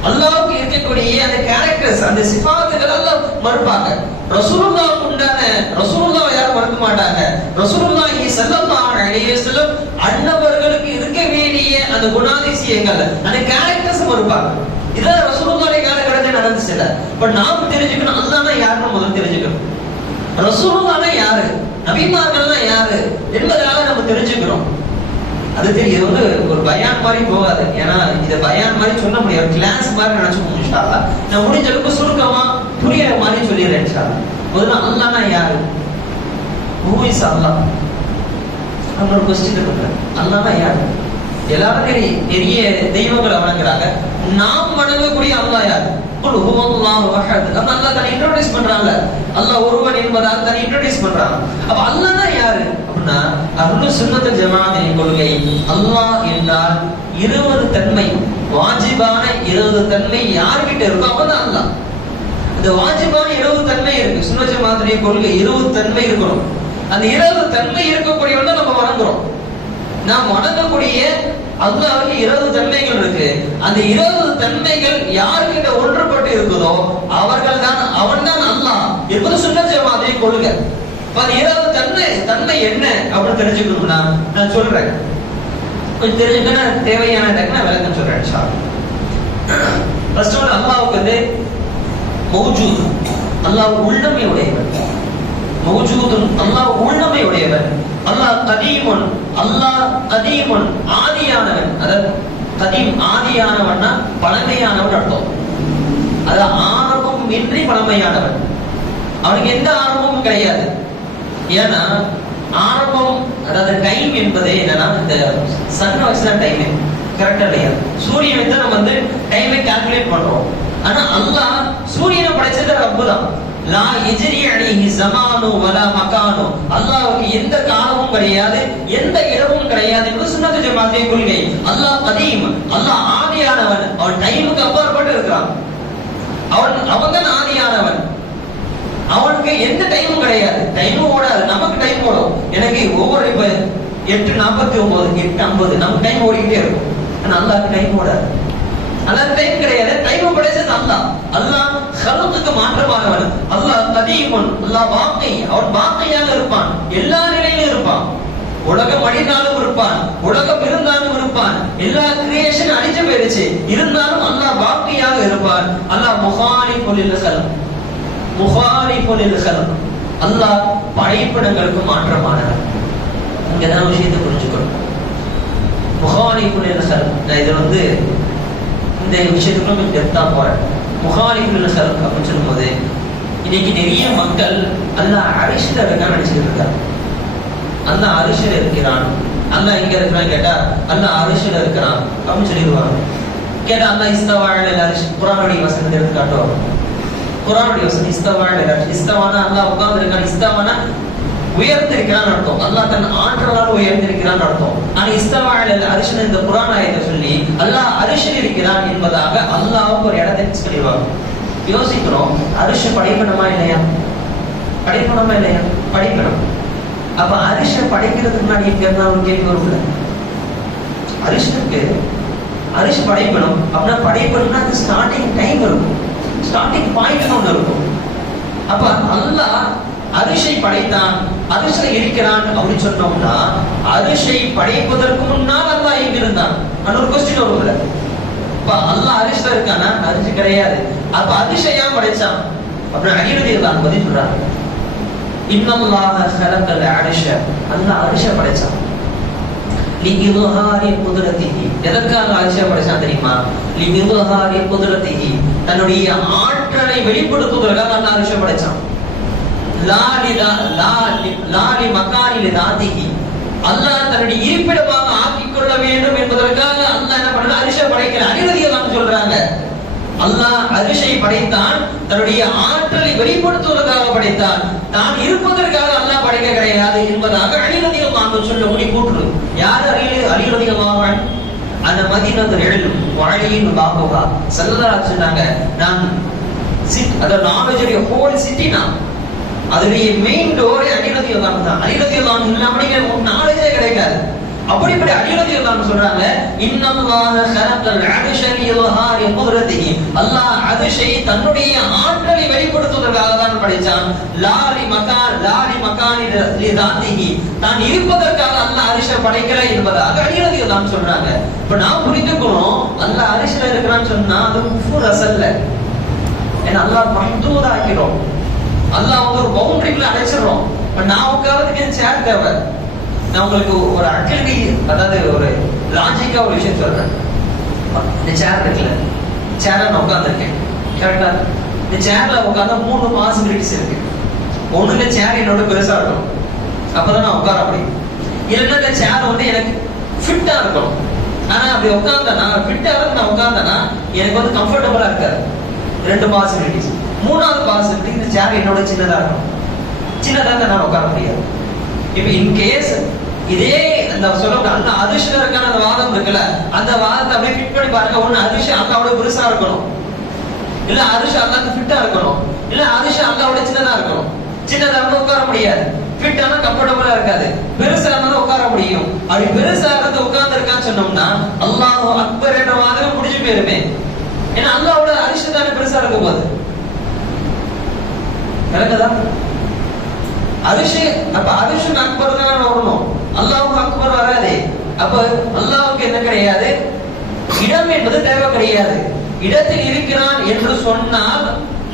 அல்லாஹ்வுக்கு இருக்கக்கூடிய அந்த கேரக்டர்ஸ், அந்த சிஃபாத்துகள் எல்லாம் மறுப்பாங்க. ரசூலுல்லாஹ்வுக்கு உண்டான ரசூலுல்லாஹ் யாரும் மறுக்க மாட்டாங்க. ரசூலுல்லாஹி ஸல்லல்லாஹு அலைஹி வஸல்லம் அன்னவர்களுக்கு இருக்க வேண்டிய அந்த குணாதிசயங்கள், அந்த கேரக்டர்ஸ் மறுப்பாங்க. இதான் ரசூலுல்லாஹ்வுடைய காலகட்டத்தில் நடந்துச்சு. பட் நாம தெரிஞ்சுக்கணும், அல்லாஹ்னா யாருன்னு முதல்ல தெரிஞ்சுக்கணும். ரசூலுல்லாஹ்னா யாரு, நபிமார்கள்னா யாரு என்பதாக நம்ம தெரிஞ்சுக்கிறோம். அது தெரியும், இது ஒரு பயான் மாதிரி போகாது. ஏன்னா இதை பயான் மாதிரி சொல்ல முடியாது, கிளாஸ் மாதிரி நினைச்சுக்கோங்க. இன்ஷா அல்லாஹ் நான் முடிஞ்ச அளவுக்கு சுருக்கமா புரியுற மாதிரி சொல்லிடுறேன். இன்ஷா அல்லாஹ் முதல்ல அல்லாஹ்னா யாரு, ஹூ இஸ் அல்லாஹ் அப்படின்னு ஒரு கொஸ்டின் இருக்கு. அல்லாஹ்னா யாரு? எல்லாரும் நிறைய தெய்வங்களை வணங்குறாங்க. நாம் வணங்கக்கூடிய அல்லாஹ் யாரு? குல் ஹுவல்லாஹு அஹத். அப்ப அல்லாஹ் தன்னை இன்ட்ரோ듀ஸ் பண்றாங்க. அல்லாஹ் ஒருவன் என்பதாக தன்னை இன்ட்ரோ듀ஸ் பண்றாங்க. அப்ப அல்லாஹ்னா யாரு அப்படின்னா, அஹ்லுஸ் சுன்னத் வல் ஜமாஅத்தின் கொள்கை அல்லாஹ் என்றால் 20 தன்மை, வாஜிபான 20 தன்மை யார்கிட்ட இருக்கோ அவன்தான் அல்லாஹ். இந்த வாஜிபான 20 தன்மை இருக்கு. சுன்னத் ஜமாஅத்தின் கொள்கை 20 தன்மை இருக்கணும். அந்த 20 தன்மை இருக்கக்கூடியவன் நம்ம வணங்குறோம். நாம் வணங்கக்கூடிய அல்லாஹ்வுக்கு 20 தன்மைகள் இருக்கு. அந்த 20 தன்மைகள் யார்கிட்ட ஒன்றுபட்டு இருக்குதோ அவன் தான் அல்லாஹ் என்பது சுன்னத் ஜமாஅத்தின் கொள்கை. அந்த 20 தன்மை என்ன அப்படின்னு தெரிஞ்சுக்கணும்னா நான் சொல்றேன். கொஞ்சம் தெரிஞ்சுக்கணும்னா தேவையான நான் விளக்கம் சொல்றேன். இன்ஷா அல்லாஹ் ஃபர்ஸ்ட் ஆல் அல்லாஹ்வுக்கு மௌஜூத், அல்லாஹ் உள்ளமை உடையவன். மௌஜூதுன், அல்லாஹ் உள்ளமை உடையவன். அல்லாஹ் கதீமுன், அல்லாஹ் கதீமுன் ஆதியானவன். அதாவது கதீம் ஆதியானவன்னா பழமையானவன் அர்த்தம். அது ஆரம்பம் இன்றி பழமையானவன். அவனுக்கு எந்த ஆரம்பமும் கிடையாது. ஏன்னா ஆரம்பம், அதாவது டைம் என்பது என்னன்னா இந்த சன் வச்சுதான் டைம் கரெக்டா இல்லையா? சூரியன் வச்சு நம்ம டைமை கால்குலேட் பண்றோம். ஆனா அல்லாஹ் சூரியனை படைச்சது ரப்பு தான். லா யஜ்ரி அலைஹி ஸமானு வலா மகானு. அல்லாஹ்வுக்கு எந்த காலமும் கிடையாது, எந்த இடமும் கிடையாது என்று சுன்னத் ஜமாஅத்தின் கொள்கை. அல்லாஹ் கதீம், அல்லாஹ் ஆதியானவன். அவன் டைமுக்கு அப்பாற்பட்டு இருக்கிறான். அவன் தான் ஆதியானவன். அவனுக்கு எந்த டைமும் கிடையாது, டைமும் ஓடாது. நமக்கு டைம் ஓடும். எனக்கு ஒவ்வொரு இப்ப 8:49 8:50 நம்ம டைம் ஓடிக்கிட்டே இருக்கும். ஆனா அல்லாஹ்க்கு டைம் ஓடாது. அல்லாஹ் டைம் கிடையாது. டைம் படைச்சது அல்லாஹ். அல்லாஹ் ஹலுக்குக்கு மாற்றமானவன். அல்லாஹ் கதீமுன், அல்லாஹ் பாக்கி, அவன் பாக்கியாக இருப்பான், எல்லா நிலையிலும் இருப்பான். உலகம் அழிந்தாலும் இருப்பான், உலகம் இருந்தாலும் இருப்பான், எல்லா கிரியேஷன் அழிஞ்சு போயிருச்சு இருந்தாலும் அல்லாஹ் பாக்கியாக இருப்பான். அல்லாஹ் முஹாலிஃபுல் லில் ஹல்க், முஹாலிஃபுல் லில் ஹல்க், அல்லாஹ் படைப்பினங்களுக்கு மாற்றமானவன். இங்கதான் விஷயத்தை புரிஞ்சுக்கணும். முஹாலிஃபுல் லில் ஹல்க், நான் இது இந்த விஷயத்துக்குள்ள கொஞ்சம் டெப்தா போறேன். முஹாலிஃபுல் லில் ஹல்க் அப்படின்னு சொல்லும்போது இன்னைக்கு நிறைய மக்கள் அல்லாஹ் அரிஷ்ல இருக்கான்னு நினைச்சிட்டு இருக்காங்க. அல்லாஹ் அரிஷ்ல இருக்கிறான், அல்லாஹ் எங்க இருக்கிறான்னு கேட்டா அல்லாஹ் அரிஷ்ல இருக்கிறான் அப்படின்னு சொல்லிடுவாங்க. கேட்டா அல்லாஹ் இஸ்தவா அலல் அரிஷ், குர்ஆனுடைய வசனத்தை எடுத்து காட்டுவாங்க. குர்ஆனுடைய வசனம் இஸ்தவா அலல் அரிஷ், இஸ்தவானா அல்லாஹ் உட்கார்ந்து இருக்கான், இஸ்தவானா உயர்ந்திருக்கிறான் அர்த்தம், அல்லாஹ் தன் ஆற்றலால் உயர்ந்திருக்கிறான் அர்த்தம். ஆனா இஸ்தவா அலல் அரிஷ் இந்த குர்ஆன் ஆயத்தை சொல்லி அல்லாஹ் அரிஷில் இருக்கிறான் என்பதாக அல்லாஹ்வுக்கு ஒரு இடத்தை ஃபிக்ஸ் பண்ணிடுவாங்க. யோசிக்கிறோம், அரிஷ படைக்கணுமா இல்லையா? படைக்கணுமா இல்லையா? படைக்கணும். அப்ப அரிஷ படைக்கிறதுக்கு முன்னாடி என்ன ஒரு கேள்வி வரும்ல, அரிஷனுக்கு அரிஷ் படைக்கணும் அப்படின்னா படைக்கணும்னா அது ஸ்டார்டிங் டைம் இருக்கும், ஸ்டார்டிங் பாயிண்ட் ஒன்று இருக்கும். அப்ப அல்லாஹ் அரிஷை படைத்தான், அரிஷை இருக்கிறான் அப்படின்னு சொன்னோம்னா அரிஷை படைப்பதற்கு முன்னால் அல்லாஹ் எங்க இருந்தான்? ஒரு கொஸ்டின் வரும்ல. அப்ப அல்லாஹ் அரிஷ்ல இருக்கானா? அரிஷ் கிடையாது. அப்ப அரிஷை ஏன் படைச்சான் அப்படின்னு அகிலதியெல்லாம் பதில் சொல்றாங்க. இன்னல்லாஹ ஹலகல் அர்ஷ, அல்லாஹ் அரிஷை படைச்சான். லிஇظஹாரி குத்ரத்திஹி, எதற்காக அரிஷை படைச்சான் தெரியுமா? லிஇظஹாரி குத்ரத்திஹி, தன்னுடைய ஆற்றலை வெளிப்படுத்துவதற்காக அல்லாஹ் அரிஷை படைச்சான். லாலி மகானில தாதிஹி, அல்லாஹ் தன்னுடைய இருப்பிடமாக ஆக்கிக் கொள்ள வேண்டும் என்பதற்காக அல்லாஹ் என்ன பண்ணா அரிஷை படைக்கிறான். அலிரதியல்லாஹு சொல்றாங்க, அல்லாஹ் அரிஷை படைத்தான், தன்னுடைய ஆற்றலை வெளிப்படுத்துவதற்காக படைத்தான், தான் இருப்பதற்காக அல்லாஹ் படைக்க கிடையாது என்பதாக அலிரதியல்லாஹு சொல்லக்கூடிய கூற்று. யார் அலிரதியல்லாஹு? அந்த மதீனத்துல் இல்ம் வஅலியின் பாபுஹா ஸல்லல்லாஹு அலைஹி சொன்னாங்க, நான் அத நாலேஜ்டைய ஹோல் சிட்டி, நான் அதுடைய மெயின் டோர் அலிரதியல்லாஹு தான். அலிரதியல்லாஹு இல்லாம நீங்க நாலேஜே கிடைக்காது. அப்படிப்பட்ட அலிரதியல்லாஹு சொல்றாங்க, இன்னல்லாஹ ஹலகல் அர்ஷ லிஇظஹாரி குத்ரத்திஹி, அல்லாஹ் அர்ஷை தன்னுடைய ஆற்றலை வெளிப்படுத்துவதற்காக தான் படைச்சான். லாலி மகானி லிதாதிஹி, தான் இருப்பதற்காக அல்லாஹ் அர்ஷை படைக்கல என்பதாக அலிரதியல்லாஹு சொல்றாங்க. இப்ப நான் புரிந்துக்கணும், அல்லாஹ் அர்ஷ்ல இருக்கிறான்னு சொன்னா அது குஃபுர் அசல்ல. ஏன்னா அல்லாஹ் மஹ்தூத் ஆக்கிறோம், அல்லாஹ் ஒரு பவுண்டரிக்குள்ள அடைச்சிடுறோம். நான் உட்கார்றதுக்கு சேர் தேவை. நான் உங்களுக்கு ஒரு அக்கல்வி, அதாவது ஒரு லாஜிக்கா ஒரு விஷயம் சொல்றேன். இந்த சேர் இருக்குல்ல, சேர்ல நான் உட்கார்ந்துருக்கேன் கரெக்டா? இந்த சேர்ல உட்கார்ந்தா 3 பாசிபிலிட்டிஸ் இருக்கு. ஒண்ணு, இந்த சேர் என்னோட பெருசா இருக்கணும், அப்பதான் நான் உட்கார முடியும். இல்லைன்னா இந்த சேர் எனக்கு ஃபிட்டா இருக்கணும். ஆனா அப்படி உட்கார்ந்தேன்னா, ஃபிட்டா இருக்கு நான் உட்கார்ந்தேன்னா எனக்கு கம்ஃபர்டபுளா இருக்காது. 2 பாசிபிலிட்டிஸ். 3வது பாசிபிலிட்டி, இந்த சேர் என்னோட சின்னதா இருக்கும். சின்னதா இருந்தா நான் உட்கார முடியாது. இப்ப இன்கேஸ் இதே அந்த சொல்ல அந்த அரிஷ்ல இருக்கான அந்த வாதம் இருக்குல்ல, அந்த வாதத்தை அப்படியே ஃபிட் பண்ணி பாருங்க. ஒண்ணு அரிஷ் அல்லாவோட பெருசா இருக்கணும், இல்ல அரிஷ் அல்லாக்கு ஃபிட்டா இருக்கணும், இல்ல அரிஷ் அல்லாவோட சின்னதா இருக்கணும். சின்னதா இருந்தா உட்கார முடியாது, ஃபிட்டானா கம்ஃபர்டபுளா இருக்காது. பெருசா இருந்தா உட்கார முடியும். அப்படி பெருசா இருந்து உட்கார்ந்து இருக்கான்னு சொன்னோம்னா அல்லாஹு அக்பர் என்ற வாதம் முடிஞ்சு போயிருமே. ஏன்னா அல்லாவோட அரிஷ் தானே பெருசா இருக்க போகுது. கரெக்டா? அரிஷ் அப்ப அரிஷ் அக்பர் தான் வரணும், அல்லாஹ் அக்பர் வராது. அப்ப அல்லாஹ்வுக்கு என்ன கிடையாது? இடம் என்பது தேவை கிடையாது. இடத்தில் இருக்கிறான் என்று சொன்னால்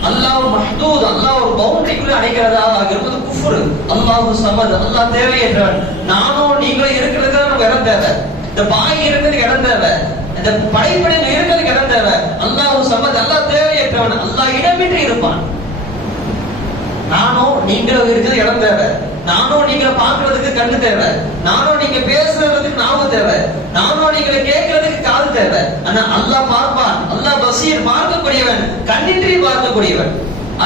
அல்லாஹ் மஹ்தூத், அல்லாஹ் ஒரு பவுண்டரிக்குள்ள அடைக்கிறதா இருப்பது குஃப்ர். அல்லாஹ் சமத், அல்லாஹ் தேவையற்றவன். நானும் நீங்களும் இருக்கிறதுக்கு நமக்கு இடம் தேவை, இந்த பாய் இருக்கிறதுக்கு இடம் தேவை, இந்த படைப்பிடங்கள் இருக்கிறதுக்கு இடம் தேவை. அல்லாஹ் சமத், அல்லாஹ் தேவையற்றவன், அல்லாஹ் இடமின்றி இருப்பான். நானும் நீங்களும் இருக்கிறது இடம் தேவை, நானும் நீங்களை பார்க்கறதுக்கு கண்ணு தேவை, நானும் நீங்க பேசுறதுக்கு நாவு தேவை, நானும் நீங்களை கேட்கறதுக்கு காது தேவை. ஆனா அல்லாஹ் பார்ப்பான், அல்லாஹ் பசீர், பார்க்கக்கூடியவன், கண்ணின்றி பார்க்கக்கூடியவன்.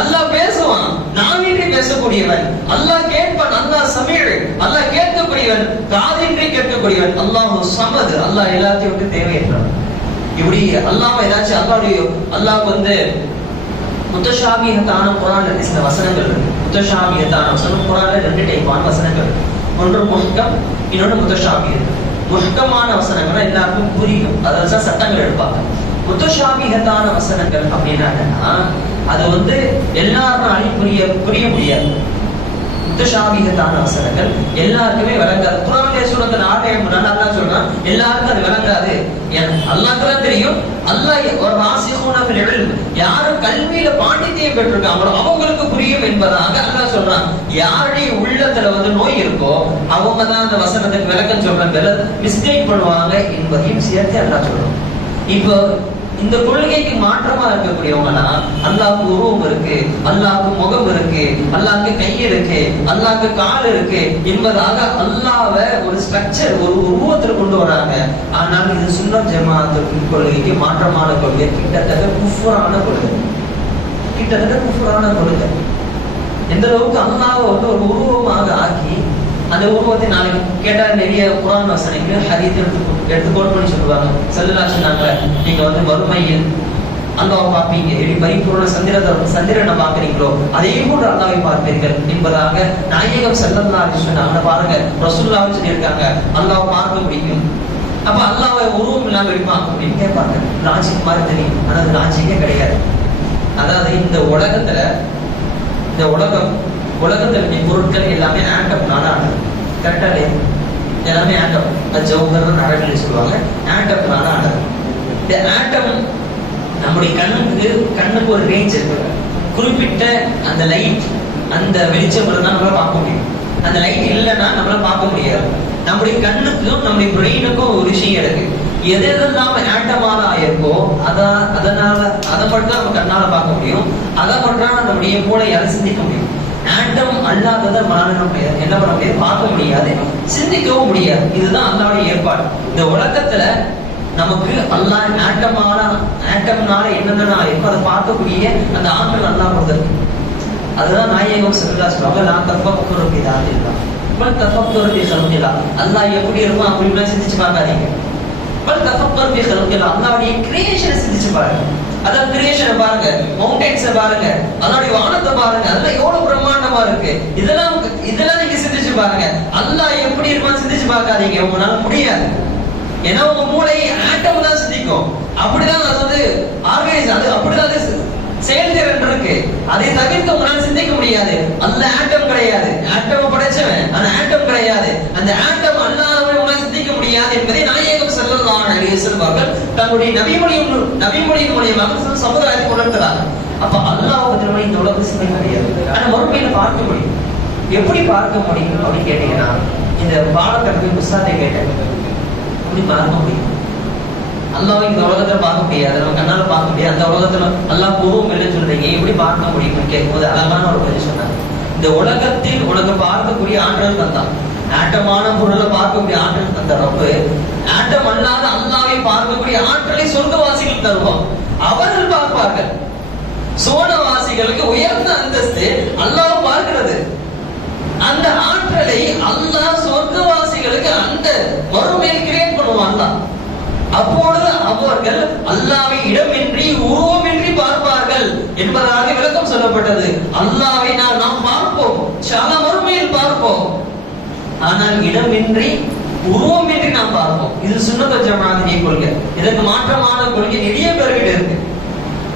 அல்லாஹ் பேசுவான், நாவின்றி பேசக்கூடியவன். அல்லாஹ் கேட்பான், அல்லாஹ் சமீர், அல்லாஹ் கேட்கக்கூடியவன், காதின்றி கேட்கக்கூடியவன். அல்லாஹ் சமத், அல்லாஹ் எல்லாத்தையும் விட்டு தேவையற்றவன். இப்படி அல்லாஹ் ஏதாச்சும் அல்லாஹ் முத்தஷாபிஹத்தான குர்ஆன்ல சில வசனங்கள் இருக்கு. முத்தஷாபிஹத்தான வசனம் குர்ஆன்ல 2 டைப்பான வசனங்கள். ஒன்று முஹ்கம், இன்னொன்று முத்தஷாபிஹத். முஹ்கமான வசனங்கள் எல்லாருக்கும் புரியும், அதான் சட்டங்கள் எடுப்பாங்க. முத்தஷாபிஹத்தான வசனங்கள் அப்படின்னா என்னன்னா, அது எல்லாருனாலையும் புரிய முடியாது. முத்தஷாபிஹத்தான வசனங்கள் எல்லாருக்குமே விளங்காது. குர்ஆன்ல சூரத்துல 6 அல்லாஹ் சொல்றான், எல்லாருக்கும் அது விளங்காது. அல்லாஹ்க்கு தான் தெரியும். அல்லாஹ் ஒரு ராசிஹூன ஃபில் இல்ம், யாரு கல்வியில பாண்டித்தியம் பெற்றிருக்காங்களோ அவங்களுக்கு புரியும் என்பதாக அல்லாஹ் சொல்றான். யாருடைய உள்ளத்துல நோய் இருக்கோ அவங்க தான் அந்த வசனத்துக்கு விளக்கம் சொல்றாங்க, மிஸ்டேக் பண்ணுவாங்க என்பதையும் சேர்த்து அல்லாஹ் சொல்றான். இப்போ இந்த கொள்கைக்கு மாற்றமா இருக்கக்கூடியவங்கன்னா, அல்லாஹ்வுக்கு உருவம் இருக்கு, அல்லாஹ்வுக்கு முகம் இருக்கு, அல்லாஹ்வுக்கு கை இருக்கு, அல்லாஹ்வுக்கு கால் இருக்கு என்பதாக அல்லாஹ்வை ஒரு ஸ்ட்ரக்சர், ஒரு உருவத்தில் கொண்டு வராங்க. ஆனால் இது சுன்னத் ஜமாஅத் கொள்கைக்கு மாற்றமான கொள்கை, கிட்டத்தட்ட குஃப்ரான கொள்கை. கிட்டத்தட்ட குஃப்ரான கொள்கை. எந்த அளவுக்கு அல்லாஹ்வை ஒரு உருவமாக ஆக்கி அந்த உருவத்தை நாளைக்கு கேட்டா நிறைய குர்ஆன் வசனங்கள் ஹதீஸ் எடுத்து கோட் பண்ணி சொல்லுவாங்க. ஸல்லல்லாஹு அலைஹி வஸல்லம், நீங்க மறுமையில் அல்லாஹ்வை பார்ப்பீங்க, எப்படி பரிபூர்ண சந்திரனை பார்க்கிறீங்களோ அதே போன்று அல்லாஹ்வை பார்ப்பீர்கள் என்பதாக நாயகம் ஸல்லல்லாஹு அலைஹி வஸல்லம் பாருங்க, ரசூலுல்லாஹ் சொல்லியிருக்காங்க அல்லாஹ்வை பார்க்க முடியும். அப்ப அல்லாஹ்வை உருவம் இல்லாம இருப்பான் அப்படின்னு கேட்பாங்க. லாஜிக் மாதிரி தெரியும், ஆனா அது லாஜிக்கே கிடையாது. அதாவது இந்த உலகத்துல பொருட்கள் எல்லாமே ஆட்டம்னால ஆனது. கரெக்டா இல்லையா? எல்லாமே ஆட்டம். அது ஜௌஹர் அரபில சொல்லுவாங்க, ஆட்டம்னால ஆனது. இந்த ஆட்டம் நம்முடைய கண்ணுக்கு ஒரு ரேஞ்ச் இருக்கு. குறிப்பிட்ட அந்த லைட், அந்த வெளிச்சம் இருந்தா நம்மளால பார்க்க முடியும். அந்த லைட் இல்லைன்னா நம்மளால பார்க்க முடியாது. நம்முடைய கண்ணுக்கும் நம்முடைய பிரெயினுக்கும் ஒரு விஷயம் இருக்கு. எதெல்லாம் ஆட்டமால ஆயிருக்கோ அதனால அதை மட்டும் நம்ம கண்ணால பார்க்க முடியும், அதை மட்டும் நம்முடைய மூளையால சிந்திக்க முடியும். ஆட்டம் அல்லாததை என்ன பண்ண முடியாது, பார்க்க முடியாது, சிந்திக்கவும் முடியாது. இதுதான் அல்லாஹ்வுடைய ஏற்பாடு. இந்த உலகத்துல நமக்கு அல்லாஹ் ஆட்டம்னால என்னென்ன ஆயிருக்கோ அதை பார்க்கக்கூடிய அந்த ஆற்றல் அல்லாஹ் கொடுத்திருக்கு. அதுதான் நாயகம் ஸல்லல்லாஹு அலைஹி வஸல்லம், நான் தஃபக்குரு ஃபீ தாத்தில்லாஹ் பல் தஃபக்குரு ஃபீ ഖൽഖில்லாஹ். அல்லாஹ் எப்படி இருக்கும் அப்படிலாம் சிந்திச்சு பார்க்காதீங்க. பல் தஃபக்குரு ஃபீ ഖൽഖில்லாஹ், அல்லாஹ்வுடைய கிரியேஷனை சிந்திச்சு பாருங்க. அதான் கிரியேஷனை பாருங்க, மவுண்டன்ஸை பாருங்க, அதனுடைய வானத்தை பாருங்க, அதெல்லாம் எவ்வளவு பிரம்மாண்டமா இருக்கு. இதெல்லாம் நீங்க சிந்திச்சு பாருங்க. அல்லாஹ் எப்படி இருப்பான்னு சிந்திச்சு பார்க்காதீங்க, உங்களால முடியாது. ஏன்னா உங்க மூளை ஆட்டம் தான் சிந்திக்கும். அப்படிதான் அது ஆர்கனைஸ், அது அப்படிதான் அது செயல்திறன் இருக்கு. அதை தவிர்த்து உங்களால சிந்திக்க முடியாது. அல்லாஹ் ஆட்டம் கிடையாது, ஆட்டம் படைச்சவன், ஆனா ஆட்டம் கிடையாது. அந்த ஆட்டம் அல்லாஹ்வை உங்களால சிந்திக்க முடியாது என்பதை நாயகம் ஸல்லல்லாஹு அலைஹி வஸல்லம் அவர்கள் தன்னுடைய நபிமொழியின் மூலமாக சமுதாயத்தை உணர்த்துறாங்க. அப்ப அல்லாஹ் பத்தி இந்த உலக சிந்தனை கிடையாது, ஆனா மறுமையில பார்க்க முடியும். எப்படி பார்க்க முடியும் அப்படின்னு கேட்டீங்கன்னா, இந்த பாடத்திற்கு புஸ்தகத்தை கேட்டேன், எப்படி பார்க்க முடியும்? அல்லாஹ்வை இந்த உலகத்துல பார்க்க முடியாது, நம்ம கண்ணால பார்க்க முடியாது. அந்த உலகத்துல அல்லாஹ் உருவம் இல்லைன்னு சொல்றீங்க, எப்படி பார்க்க முடியும்னு கேட்கும்போது அழகான ஒரு பதில் சொன்னாங்க. இந்த உலகத்தில் உனக்கு பார்க்கக்கூடிய ஆற்றல் தந்தான், ஆட்டமான பொருளை பார்க்கக்கூடிய ஆற்றல் தந்த ரப்பு, ஆட்டம் அல்லாத அல்லாஹ்வை பார்க்கக்கூடிய ஆற்றலை சொர்க்கவாசிகள் தருவோம். அவர்கள் பார்ப்பார்கள். சோனவாசிகளுக்கு உயர்ந்த அந்தஸ்து அல்லாஹ் பார்க்கிறது. அந்த ஆற்றலை அல்லாஹ் சொர்க்கவாசிகளுக்கு அந்த மறுமையில் கிரியேட் பண்ணுவான். அப்பொழுது அவர்கள் அல்லாஹ்வை இடமின்றி உருவமின்றி பார்ப்பார்கள் என்பதாக விளக்கம் சொல்லப்பட்டது. அல்லாஹ்வை நாம் பார்ப்போம், ஷாலா மறுமையில் பார்ப்போம், ஆனால் இடமின்றி உருவமின்றி நாம் பார்ப்போம். இது சுன்னத் ஜமாஅத்தின் கொள்கை. இதற்கு மாற்றமான கொள்கை நிறைய பேர்கிட்ட இருக்கு.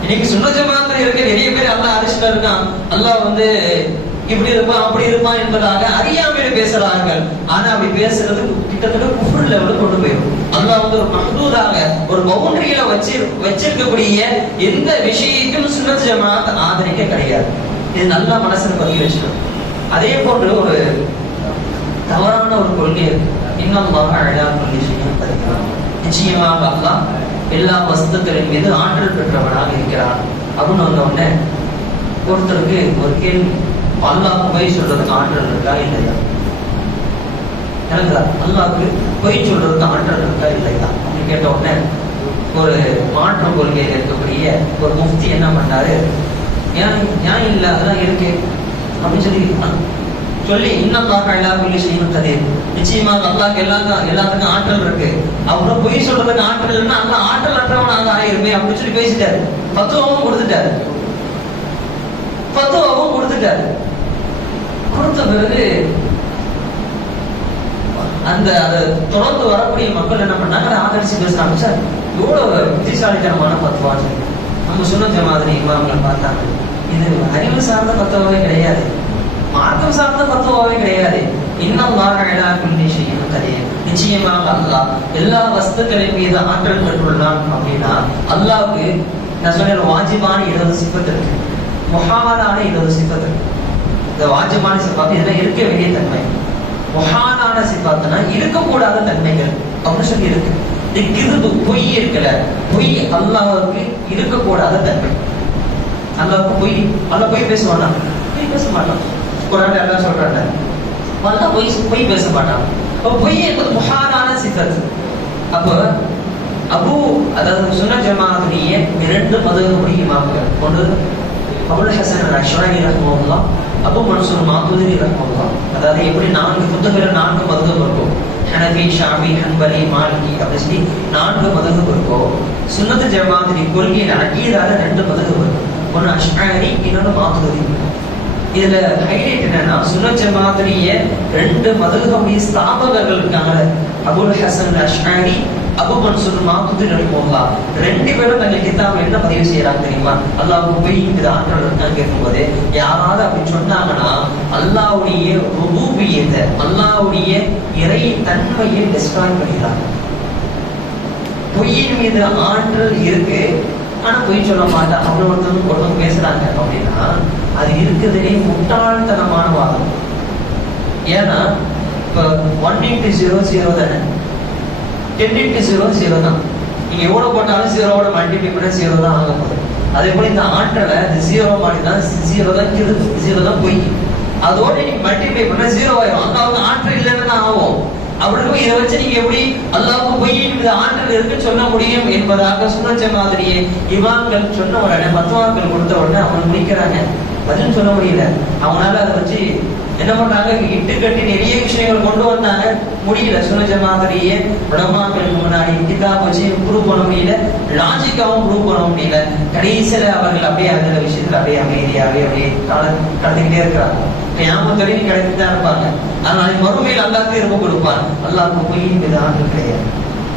இன்னைக்கு சுன்னத் ஜமாஅத்துல இருக்க நிறைய பேர் அல்லாஹ் அரிசில இருக்கான், அல்லாஹ் இப்படி இருப்பான் அப்படி இருப்பான் என்பதாக அறியாமையில பேசுறார்கள். ஆனா அப்படி பேசுறது கிட்டத்தட்ட குஃப்ர் லெவலுக்கு கொண்டு போயிடும். அல்லாஹ் ஒரு மஹ்தூதாக ஒரு பவுண்டரியில வச்சிருக்கக்கூடிய எந்த விஷயத்தையும் சுன்னத் ஜமாஅத் ஆதரிக்க கிடையாது. இது நல்லா மனசுல பதிய வச்சுக்கணும். அதே போன்று ஒரு தவறான ஒரு கொள்கை இருக்கு. இன்னல்லாஹ அலா குல்லி ஷைஇன் கதீர், நிச்சயமாக அல்லாஹ் எல்லா வஸ்துக்களின் மீது ஆற்றல் பெற்றவனாக இருக்கிறான் அப்படின்னு வந்த உடனே ஒருத்தருக்கு ஒரு கேள்வி, அல்லாஹ் பொய் சொல்றதுக்கு ஆற்றல் இருக்கா இல்லையா? அல்லாஹ்க்கு பொய் சொல்றதுக்கு ஆற்றல் இருக்கா இல்லையா அப்படின்னு கேட்ட உடனே ஒரு மாற்று கொள்கையில் இருக்கக்கூடிய ஒரு முஃப்தி என்ன பண்ணாரு, ஏன் இல்ல அதெல்லாம் இருக்கு அப்படின்னு சொல்லி இன்னல்லாஹ அலா குல்லி ஷைஇன் கதீர், நிச்சயமாக அல்லாஹ்க்கு எல்லாத்துக்கும் ஆற்றல் இருக்கு. அப்புறம் பொய் சொல்றதுக்கு ஆற்றல் இல்லைன்னா அல்லாஹ் ஆற்றல் அற்றவனாக ஆயிருமே அப்படின்னு சொல்லி பேசிட்டாரு. ஃபத்வாவும் கொடுத்துட்டாரு. கொடுத்த பிறகு அதை தொடர்ந்து வரக்கூடிய மக்கள் என்ன பண்ணாங்க, அதை ஆதரிச்சு பேசுறாங்க. சார் எவ்வளவு புத்திசாலித்தனமான பத்துவான்னு நம்ம சுன்னத் மாதிரி இமாம்களை பார்த்தாங்க. இது அறிவு சார்ந்த பத்துவாவே கிடையாது, மார்க்கம் சார்ந்த பத்துவாவே கிடையாது. இன்னல்லாஹ அலா குல்லி ஷைஇன் கதீர். நிச்சயமாக அல்லாஹ் எல்லா வஸ்துக்களின் மீது ஆற்றல் பெற்றுள்ளான். அப்படின்னா அல்லாஹ்வுக்கு நான் சொன்ன வாஜிபான 20 சிஃபத் இருக்கு, முஹாலான 20 சிஃபத் இருக்கு. இந்த வாஜிபான சிஃபத் இதெல்லாம் இருக்க வேண்டிய தன்மை, முஹாலான சிஃபத்னா இருக்கக்கூடாத தன்மைகள் அப்படின்னு சொல்லி இருக்கு. கிதுபு பொய் இருக்கல, பொய் அல்லாஹ்வுக்கு இருக்கக்கூடாத தன்மை. அல்லாஹ்வுக்கு பொய், அல்லாஹ் பொய் பேசுவானா? பொய் பேச மாட்டான். குர்ஆன்ல அல்லாஹ் சொல்றாங்க அல்லாஹ் பொய் பேச மாட்டான். அப்ப பொய் என்பது முஹாலான சிஃபத். அப்ப அதாவது சுன்னத் ஜமாஅத்துடைய 2 மதுஹபுடைய இமாம்கள், ஒன்று அபுல் ஹசன் அல்-அஷ்அரி ரஹ்மத்துல்லாஹ், அபு மன்சூர் மாதுரி ரஹ்மத்துல்லாஹ். அதாவது எப்படி 4 புத்தகங்கள் 4 மதுஹப் இருக்கும், ஹனஃபி, ஷாஃபி, ஹன்பலி, மாலிகி அப்படி சொல்லி 4 மதுஹப் இருக்கும். சுன்னத் ஜமாஅத்துடைய கொள்கையில அகீதால 2 மதுஹப் இருக்கும், ஒன்று அஷ்அரி, இன்னொன்று மாதுரி. இதுல ஹைலைட் என்னன்னா சுன்னத் ஜமாஅத்துடைய 2 மதுஹபுடைய ஸ்தாபகர்கள் இருக்காங்க, அபுல் ஹசன் அல்-அஷ்அரி, அபு மன்சூர் மாதுரி ரஹ்மத்துல்லாஹ். 2 பேரும் தங்கள் கிதாபுல என்ன பதிவு செய்யறாங்க தெரியுமா? அல்லாஹ்வுக்கு பொய் மீது ஆற்றல் இருக்கான்னு கேட்கும்போது யாராவது அப்படி சொன்னாங்கன்னா அல்லாஹ்வுடைய ருபூபியத்தை, அல்லாஹ்வுடைய இறை தன்மையை டிஸ்ட்ராய் பண்ணிடுறாங்க. பொய்யின் மீது ஆற்றல் இருக்கு, ஆனா பொய் சொல்ல மாட்டேன் அப்படின்னு ஒருத்தவங்க பேசுறாங்க அப்படின்னா அது இருக்கிறதுலே முட்டாள்தனமான வாதம். ஏன்னா இப்ப 1 × 0 0 தானே, 10 × 0 0 தான். நீங்க எவ்வளவு போட்டாலும் 0வோட மல்டிப்ளை பண்ண 0 தான் ஆக போகுது. அதே போல இந்த ஆற்றலை இந்த 0 மாதிரி தான் 0 தான் கிருது, 0 தான் பொய். அதோட நீங்க மல்டிப்ளை பண்ண 0 ஆயிடும். அல்லாஹ்வுக்கு ஆற்றல் இல்லைன்னு தான் ஆகும். அப்படி இருக்கும். இதை வச்சு நீங்க எப்படி அல்லாஹ்வுக்கு பொய்யின் மீது ஆற்றல் இருக்குன்னு சொல்ல முடியும் என்பதாக சுன்னத் ஜமாஅத்துடைய இமாம்கள் சொன்ன உடனே, பத்வாக்கள் கொடுத்த உடனே அவங்க முடிக்கிறாங்க, பதில் சொல்ல முடியல. அவங்களால அதை வச்சு என்ன பண்றாங்க, இட்டு கட்டி நிறைய விஷயங்கள் கொண்டு வந்தாங்க, முடியல. சுன்னத் ஜமாஅத்துடைய உலமாக்களுக்கு முன்னாடி கிதாப் வச்சு ப்ரூவ் பண்ண முடியல, லாஜிக்காவும் ப்ரூவ் பண்ண முடியல. கடைசியில அவர்கள் அப்படியே அந்த விஷயத்துல அப்படியே அமைதியாவே அப்படியே கடத்திக்கிட்டே இருக்கிறாங்க. கியாமத் வரைக்கும் கிடைத்துட்டு தான் இருப்பாங்க. ஆனால் மறுமையில் அல்லாஹ்க்கு இருப்பு கொடுப்பான். அல்லாஹ்வுக்கு பொய்யின் மீது ஆற்றல் கிடையாது,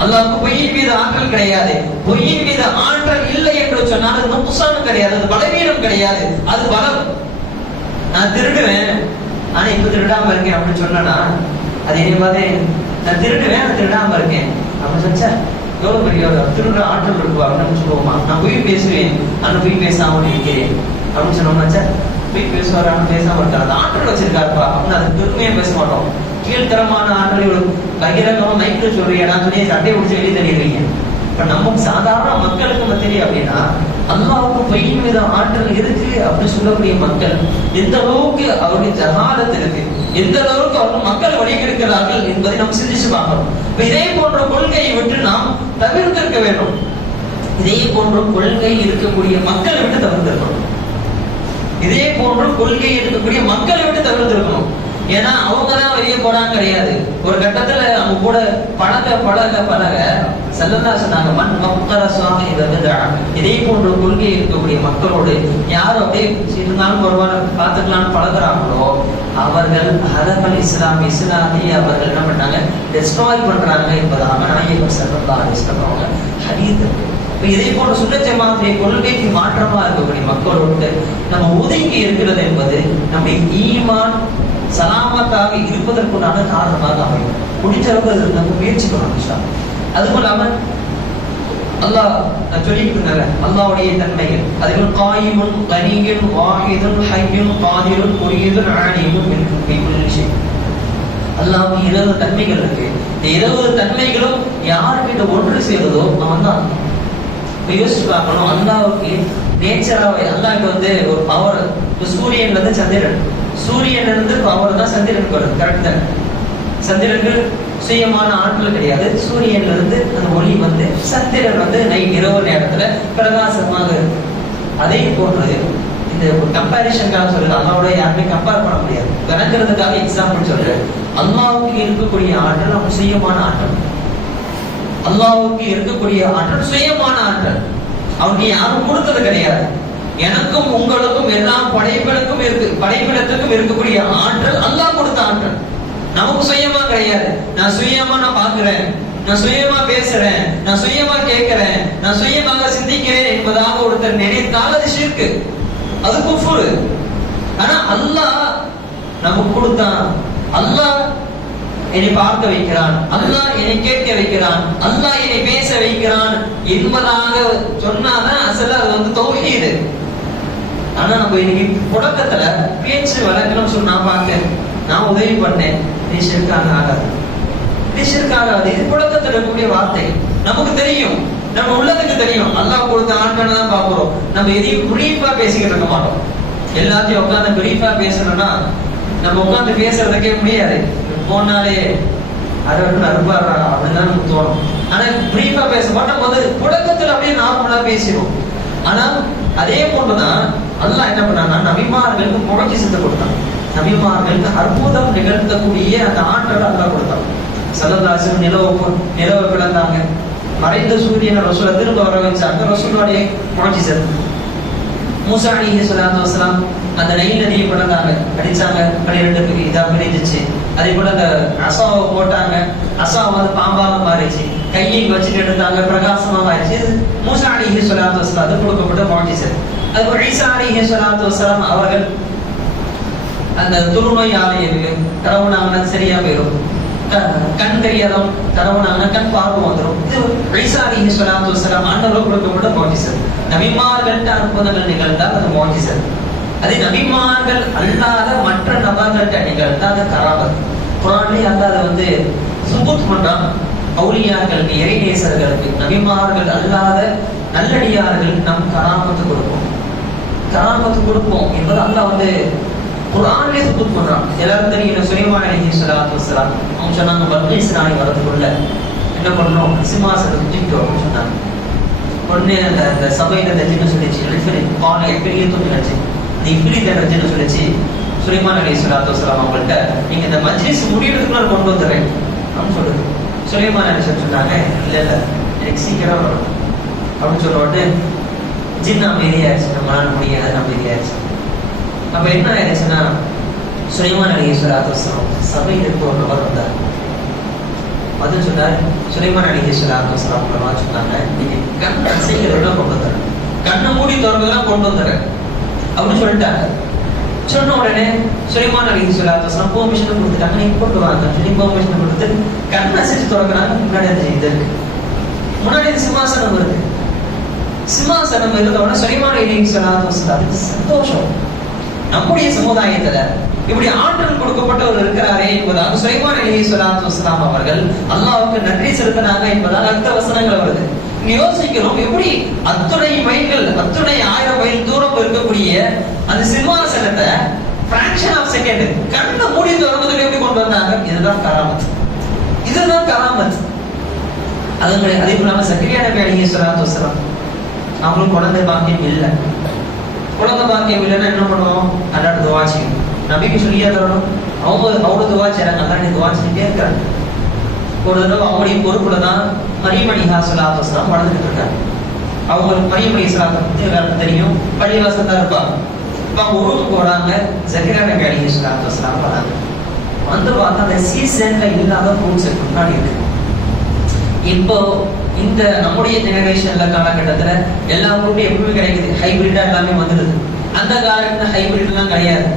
அல்லாஹ்வுக்கு பொய்யின் மீது ஆற்றல் கிடையாது. பொய்யின் மீது ஆற்றல் இல்லை என்று சொன்னால் அது நுக்சான் கிடையாது, அது பலவீனம் கிடையாது, அது பலம். நான் திருடுவேன் ஆனா இப்ப திருடாம இருக்கேன் அப்படின்னு சொன்னா அது என்ன மாதிரி? நான் திருடுவேன், நான் திருடாம இருக்கேன் அப்படின்னு சொன்னா எவ்வளவு பெரிய திருடுற ஆற்றல் இருக்குவா அப்படின்னு சொல்லுவோமா? நான் பொய் பேசுவேன் ஆனா பொய் பேசாம இருக்கிறேன் அப்படின்னு சொன்னோம்னா பொய் பேசுவார் ஆனா பேசாம இருக்காரு, அந்த ஆற்றல் வச்சிருக்காருப்பா அப்படின்னு அது பெருமையா பேச மாட்டோம். கீழ்த்தரமான ஆற்றல் பகிரங்கமா மைக்கில் சொல்றீங்க சொல்லி சட்டையை பிடிச்சி வெளியே தள்ளிடுவீங்க. இப்ப நம்ம சாதாரண மக்களுக்கு மத்திய அப்படின்னா அல்லாஹ்வுக்கு பொய்யின் மீது ஆற்றல் இருக்கு அப்படின்னு சொல்லக்கூடிய மக்கள் எந்த அளவுக்கு அவருடைய ஜஹாலத் இருக்கு, எந்த அளவுக்கு அவர்கள் மக்கள் வழிகெடுக்கிறார்கள் என்பதை நாம் சிந்திச்சு பார்க்கணும். இப்ப இதே போன்ற கொள்கையை விட்டு நாம் தவிர்த்திருக்க வேண்டும். இதே போன்ற கொள்கை இருக்கக்கூடிய மக்களை விட்டு தவிர்த்திருக்கணும். இதே போன்ற கொள்கை இருக்கக்கூடிய மக்களை விட்டு தவிர்த்திருக்கணும். ஏன்னா அவங்கதான் வெளியே போறாங்க கிடையாது. ஒரு கட்டத்துல அவங்க கூட பழக செல்லதா சொன்னாங்க, மண் மக்கர சுவாமி. இதே போன்ற கொள்கை இருக்கக்கூடிய மக்களோடு யாரும் அப்படியே இருந்தாலும் வருவாங்க பார்த்துக்கலாம்னு பழகுறாங்களோ அவர்கள் ஹதமல் இஸ்லாமி அவர்கள் என்ன பண்ணாங்க, டெஸ்ட்ராய் பண்றாங்க என்பதாக நாயகம் ஸல்லல்லாஹு அலைஹி வஸல்லம் ஹதீஸ். இதே போன்ற சுன்னத் ஜமாஅத்துடைய கொள்கைக்கு மாற்றமா இருக்கக்கூடிய மக்களோடு நம்ம ஒதுங்கி இருக்கிறது என்பது நம்முடைய ஈமான் சலாமத்தாக இருப்பதற்குண்டான காரணமாக அமையும். முடிஞ்ச அளவுக்கு நம்ம முயற்சி பண்ணணும். அதுவும் இல்லாம அல்லாஹ் சொல்லிட்டு இருந்தாங்க அல்லாஹ்வுடைய தன்மைகள், அதுகள் காயிமுன் கனீயுன் வாஹிதுன் ஹய்யுன் காதிருன் முரீதுன் ஆலிமுன் மின் குல்லி ஷை. அல்லாஹ்வுக்கு 20 தன்மைகள் இருக்கு. இந்த 20 தன்மைகளும் யார்கிட்ட ஒன்று சேருதோ அவன் தான். யோசிச்சு பார்க்கணும், அல்லாஹ்வுக்கு நேச்சராவே அல்லாஹ்க்கு ஒரு பவர். சூரியன்ல இருந்து சந்திரன், சூரியன்ல இருந்து பவர் தான் சந்திரனுக்கு வருது. கரெக்ட் தான். சந்திரனுக்கு சுயமான ஆற்றல் கிடையாது. சூரியன்ல இருந்து அந்த ஒளி சந்திரன் நைட் இரவு நேரத்துல பிரகாசமாக இருக்கு. அதே போன்று இந்த கம்பாரிஷனுக்காக சொல்றது, அல்லாவோட யாருமே கம்பேர் பண்ண முடியாது. விளங்குறதுக்காக எக்ஸாம்பிள் சொல்றேன். அல்லாஹ்வுக்கு இருக்கக்கூடிய ஆற்றல் நம்ம சுயமான ஆற்றல். அல்லாஹ்வுக்கு இருக்கக்கூடிய ஆற்றல் சுயமான ஆற்றல். அவங்க யாரும் கொடுத்தது கிடையாது. எனக்கும் உங்களுக்கும் எல்லா படைப்பிடத்துக்கும் இருக்கக்கூடிய ஆற்றல் அல்லாஹ் கொடுத்த ஆற்றல், நமக்கு சுயமா கிடையாது. கிடையாது. நான் சுயமா பார்க்கிறேன், நான் சுயமா பேசுறேன், நான் சுயமா கேட்கிறேன், நான் சுயமாக சிந்திக்கிறேன் என்பதாக ஒருத்தர் நினைத்தால் அது ஷிர்க், அது குஃப்ர். ஆனா அல்லாஹ் நமக்கு கொடுத்தான், அல்லாஹ் என்னை பார்க்க வைக்கிறான், அல்லாஹ் என்னை கேட்க வைக்கிறான், அல்லாஹ் என்னை பேச வைக்கிறான் என்பதாக சொன்னாதான் அசல அது தௌஹீது. ஆனா நம்ம இன்னைக்கு புழக்கத்துல பேச்சு வழக்கணும் சொன்னா பார்க்க நான் உதவி பண்ணேன், நீ ஷிர்காக ஆகாது, நீ ஷிர்காக ஆகாது. இது புழக்கத்துல இருக்கக்கூடிய வார்த்தை. நமக்கு தெரியும், நம்ம உள்ளதுக்கு தெரியும், அல்லாஹ் கொடுத்த ஆட்களை தான் பாக்குறோம். நம்ம எதையும் பிரீஃபா பேசிக்கிட்டு இருக்க மாட்டோம். எல்லாத்தையும் உட்காந்து பிரீஃபா பேசணும்னா நம்ம உட்காந்து பேசுறதுக்கே முடியாது. போனாலே அறுபது அறுபாரா அப்படிதான் நமக்கு தோணும். ஆனா பிரீஃபா பேச மாட்டோம் போது புழக்கத்துல அப்படியே நார்மலா பேசிடும். ஆனா அதே போன்றுதான் அல்லாஹ் என்ன பண்ணான்னா நபிமார்களுக்கு முழக்கிசத்தை கொடுத்தான், நபிமார்களுக்கு அற்புதம் நிகழ்த்தக்கூடிய அந்த ஆற்றலை அல்லாஹ் கொடுத்தான். ஸல்லல்லாஹு அலைஹி வஸல்லம் நிலவை பிளந்தாங்க, மறைந்த சூரியனை ரசூலை திரும்ப வர வச்சாங்க, ரசூலுடைய முழக்கிசத். மூசா அலைஹிஸ்ஸலாத்து வஸலாம் அந்த நைல் நதியை பிளந்தாங்க, அடிச்சாங்க, 12 இதா பிரிஞ்சிச்சு. அதே போல அந்த அசாவை போட்டாங்க, அசா பாம்பாக மாறிச்சு, கையை வச்சுட்டு எடுத்தாங்க, பிரகாசமா மாறிச்சு. மூசா அலைஹிஸ்ஸலாத்து வஸலாம் அது கொடுக்கப்பட்ட முழக்கிசத். அது ஈசா அலைஹிஸ்ஸலாத்து வஸலாம் அவர்கள் அந்த துருநோய் ஆலையை கடவுனாங்கன்னா சரியா போயிடும், கண் தெரியாதவன் கடவுனாங்கன்னா கண் பார்வை வந்துடும். இது ஈசா அலைஹிஸ்ஸலாத்து வஸலாம் ஆண்டவர்கள் கொடுக்கப்பட்ட முழக்கிசத். நபிமார்கள்ட்ட அற்புதங்கள் நிகழ்ந்தால் அது முழக்கிசத். அதே நபிமார்கள் அல்லாத மற்ற நபர்கள்ட்ட நிகழ்ந்தால் அது கராமத். குர்ஆன்லயே அல்லாஹ் அதை சுபூத் பண்றான். அவுலியாக்களுக்கு, இறைநேசர்களுக்கு, நபிமார்கள் அல்லாத நல்லடியார்களுக்கு நாம் கராமத்து கொடுப்போம், கராமத்து கொடுப்போம் என்பது அல்லாஹ் குர்ஆன்லயே சுபூத் பண்றான். எல்லாரும் தெரியும், சுலைமான் அலைஹிஸ்ஸலாத்து வஸலாம் அவங்க சொன்னாங்க, பல்கீஸ் ராணி வரதுக்குள்ள என்ன பண்ணணும், சிம்மாசனத்தை தூக்கிட்டு வரணும்னு சொன்னாங்க. உடனே அந்த சபையில அந்த ஜின்னு சொல்லிச்சு, பானை பெரிய தூக்கி நினைச்சு இப்படி ஜின்னு சொல்லிச்சு சுலைமான் அலைஹிஸ்ஸலாத்து வஸலாம் அவங்கள்ட்ட, நீங்க இந்த மஜ்லிஸ் முடியறதுக்குள்ள கொண்டு வந்துடுறேன் அப்படின்னு சொல்லுது. சுலைமான் அலைஹிஸ்ஸலாம் சொன்னாங்க, இல்ல இல்ல எனக்கு சீக்கிரம் வரும் அப்படின்னு சொல்ல உடனே ஜின் அமைதியாச்சு, நம்மளால முடியாது அமைதியாச்சு. அப்ப என்ன ஆயிடுச்சுன்னா சுலைமான் அலைஹிஸ்ஸலாத்து வஸலாம் சபையில் இருக்க ஒரு நபர் வந்தார், அது சொன்னார், சுலைமான் அலைஹிஸ்ஸலாத்து வஸலாம் சொன்னாங்க, நீங்க கண் அசைக்கிறதெல்லாம் கொண்டு வந்துடுறேன், கண்ணை மூடி திறந்ததெல்லாம் கொண்டு வந்துடுறேன் அப்படின்னு சொல்லிட்டாங்க. சொன்ன உடனே சுலைமான் அலைஹிஸ்ஸலாத்து வஸலாம் பெர்மிஷன் கொடுத்துட்டாங்க, நீங்க கொண்டு வாங்க சொல்லி பெர்மிஷன் கொடுத்து கண் அசைச்சு திறக்கிறாங்க. முன்னாடி அந்த இது இருக்கு, முன்னாடி சிம்மாசனம் வருது. சிம்மாசனம் இருந்த உடனே சுலைமான் அலைஹிஸ்ஸலாத்து வஸலாம் சந்தோஷம், நம்முடைய சமுதாயத்துல இப்படி ஆற்றல் கொடுக்கப்பட்டவர் இருக்கிறாரே என்பதாக சுலைமான் அலைஹிஸ்ஸலாத்து வஸலாம் அவர்கள் அல்லாஹ்வுக்கு நன்றி செலுத்தினாங்க என்பதாக அடுத்த வசனங்கள் வருது. இங்க யோசிக்கிறோம், எப்படி அத்துணை மைல்கள், அத்துணை 1000 மைல் தூரம் இருக்கக்கூடிய அந்த சிம்மாசனத்தை பிராக்ஷன் ஆஃப் செகண்ட் கண்ணை மூடி திறந்ததுல எப்படி கொண்டு வந்தாங்க? இதுதான் கராமத், இதுதான் கராமத். அதே போல சக்கரியா நபி அலைஹிஸ்ஸலாத்து வஸலாம் அவங்களுக்கு குழந்தை பாக்கியம் இல்லை. குழந்தை பாக்கியம் இல்லைன்னா என்ன பண்ணுவோம்? அல்லாஹ் துஆ செய்யும், நபிக்கு சொல்லியா தரணும். அவங்க துஆ செய்றாங்க, அல்லாஹ் துஆ செஞ்சுட்டே இருக்காங்க. ஒரு தடவை அவங்களுடைய பொறுப்புல தான் மரியம் அலைஹிஸ்ஸலாத்து வஸலாம் வளர்ந்துட்டு இருக்காங்க. அவங்களுக்கு மரியம் அலைஹிஸ்ஸலாத்தை பத்தி எல்லாருக்கும் தெரியும், பள்ளிவாசல் தான் இருப்பாங்க. இப்போ அவங்க ஊருக்கு போறாங்க, சக்கரியா நபி அலைஹிஸ்ஸலாத்து வஸலாம் வராங்க. வந்து பார்த்தா அந்த சீசன்ல இல்லாத ஃப்ரூட்ஸ் முன்னாடி இருக்கு. இப்போ இந்த நம்முடைய ஜெனரேஷன்ல காலகட்டத்துல எல்லா ஃப்ரூட்டும் எப்பவுமே கிடைக்குது, ஹைபிரிடா எல்லாமே வந்துடுது. அந்த காலத்துல ஹைபிரிட் எல்லாம் கிடையாது.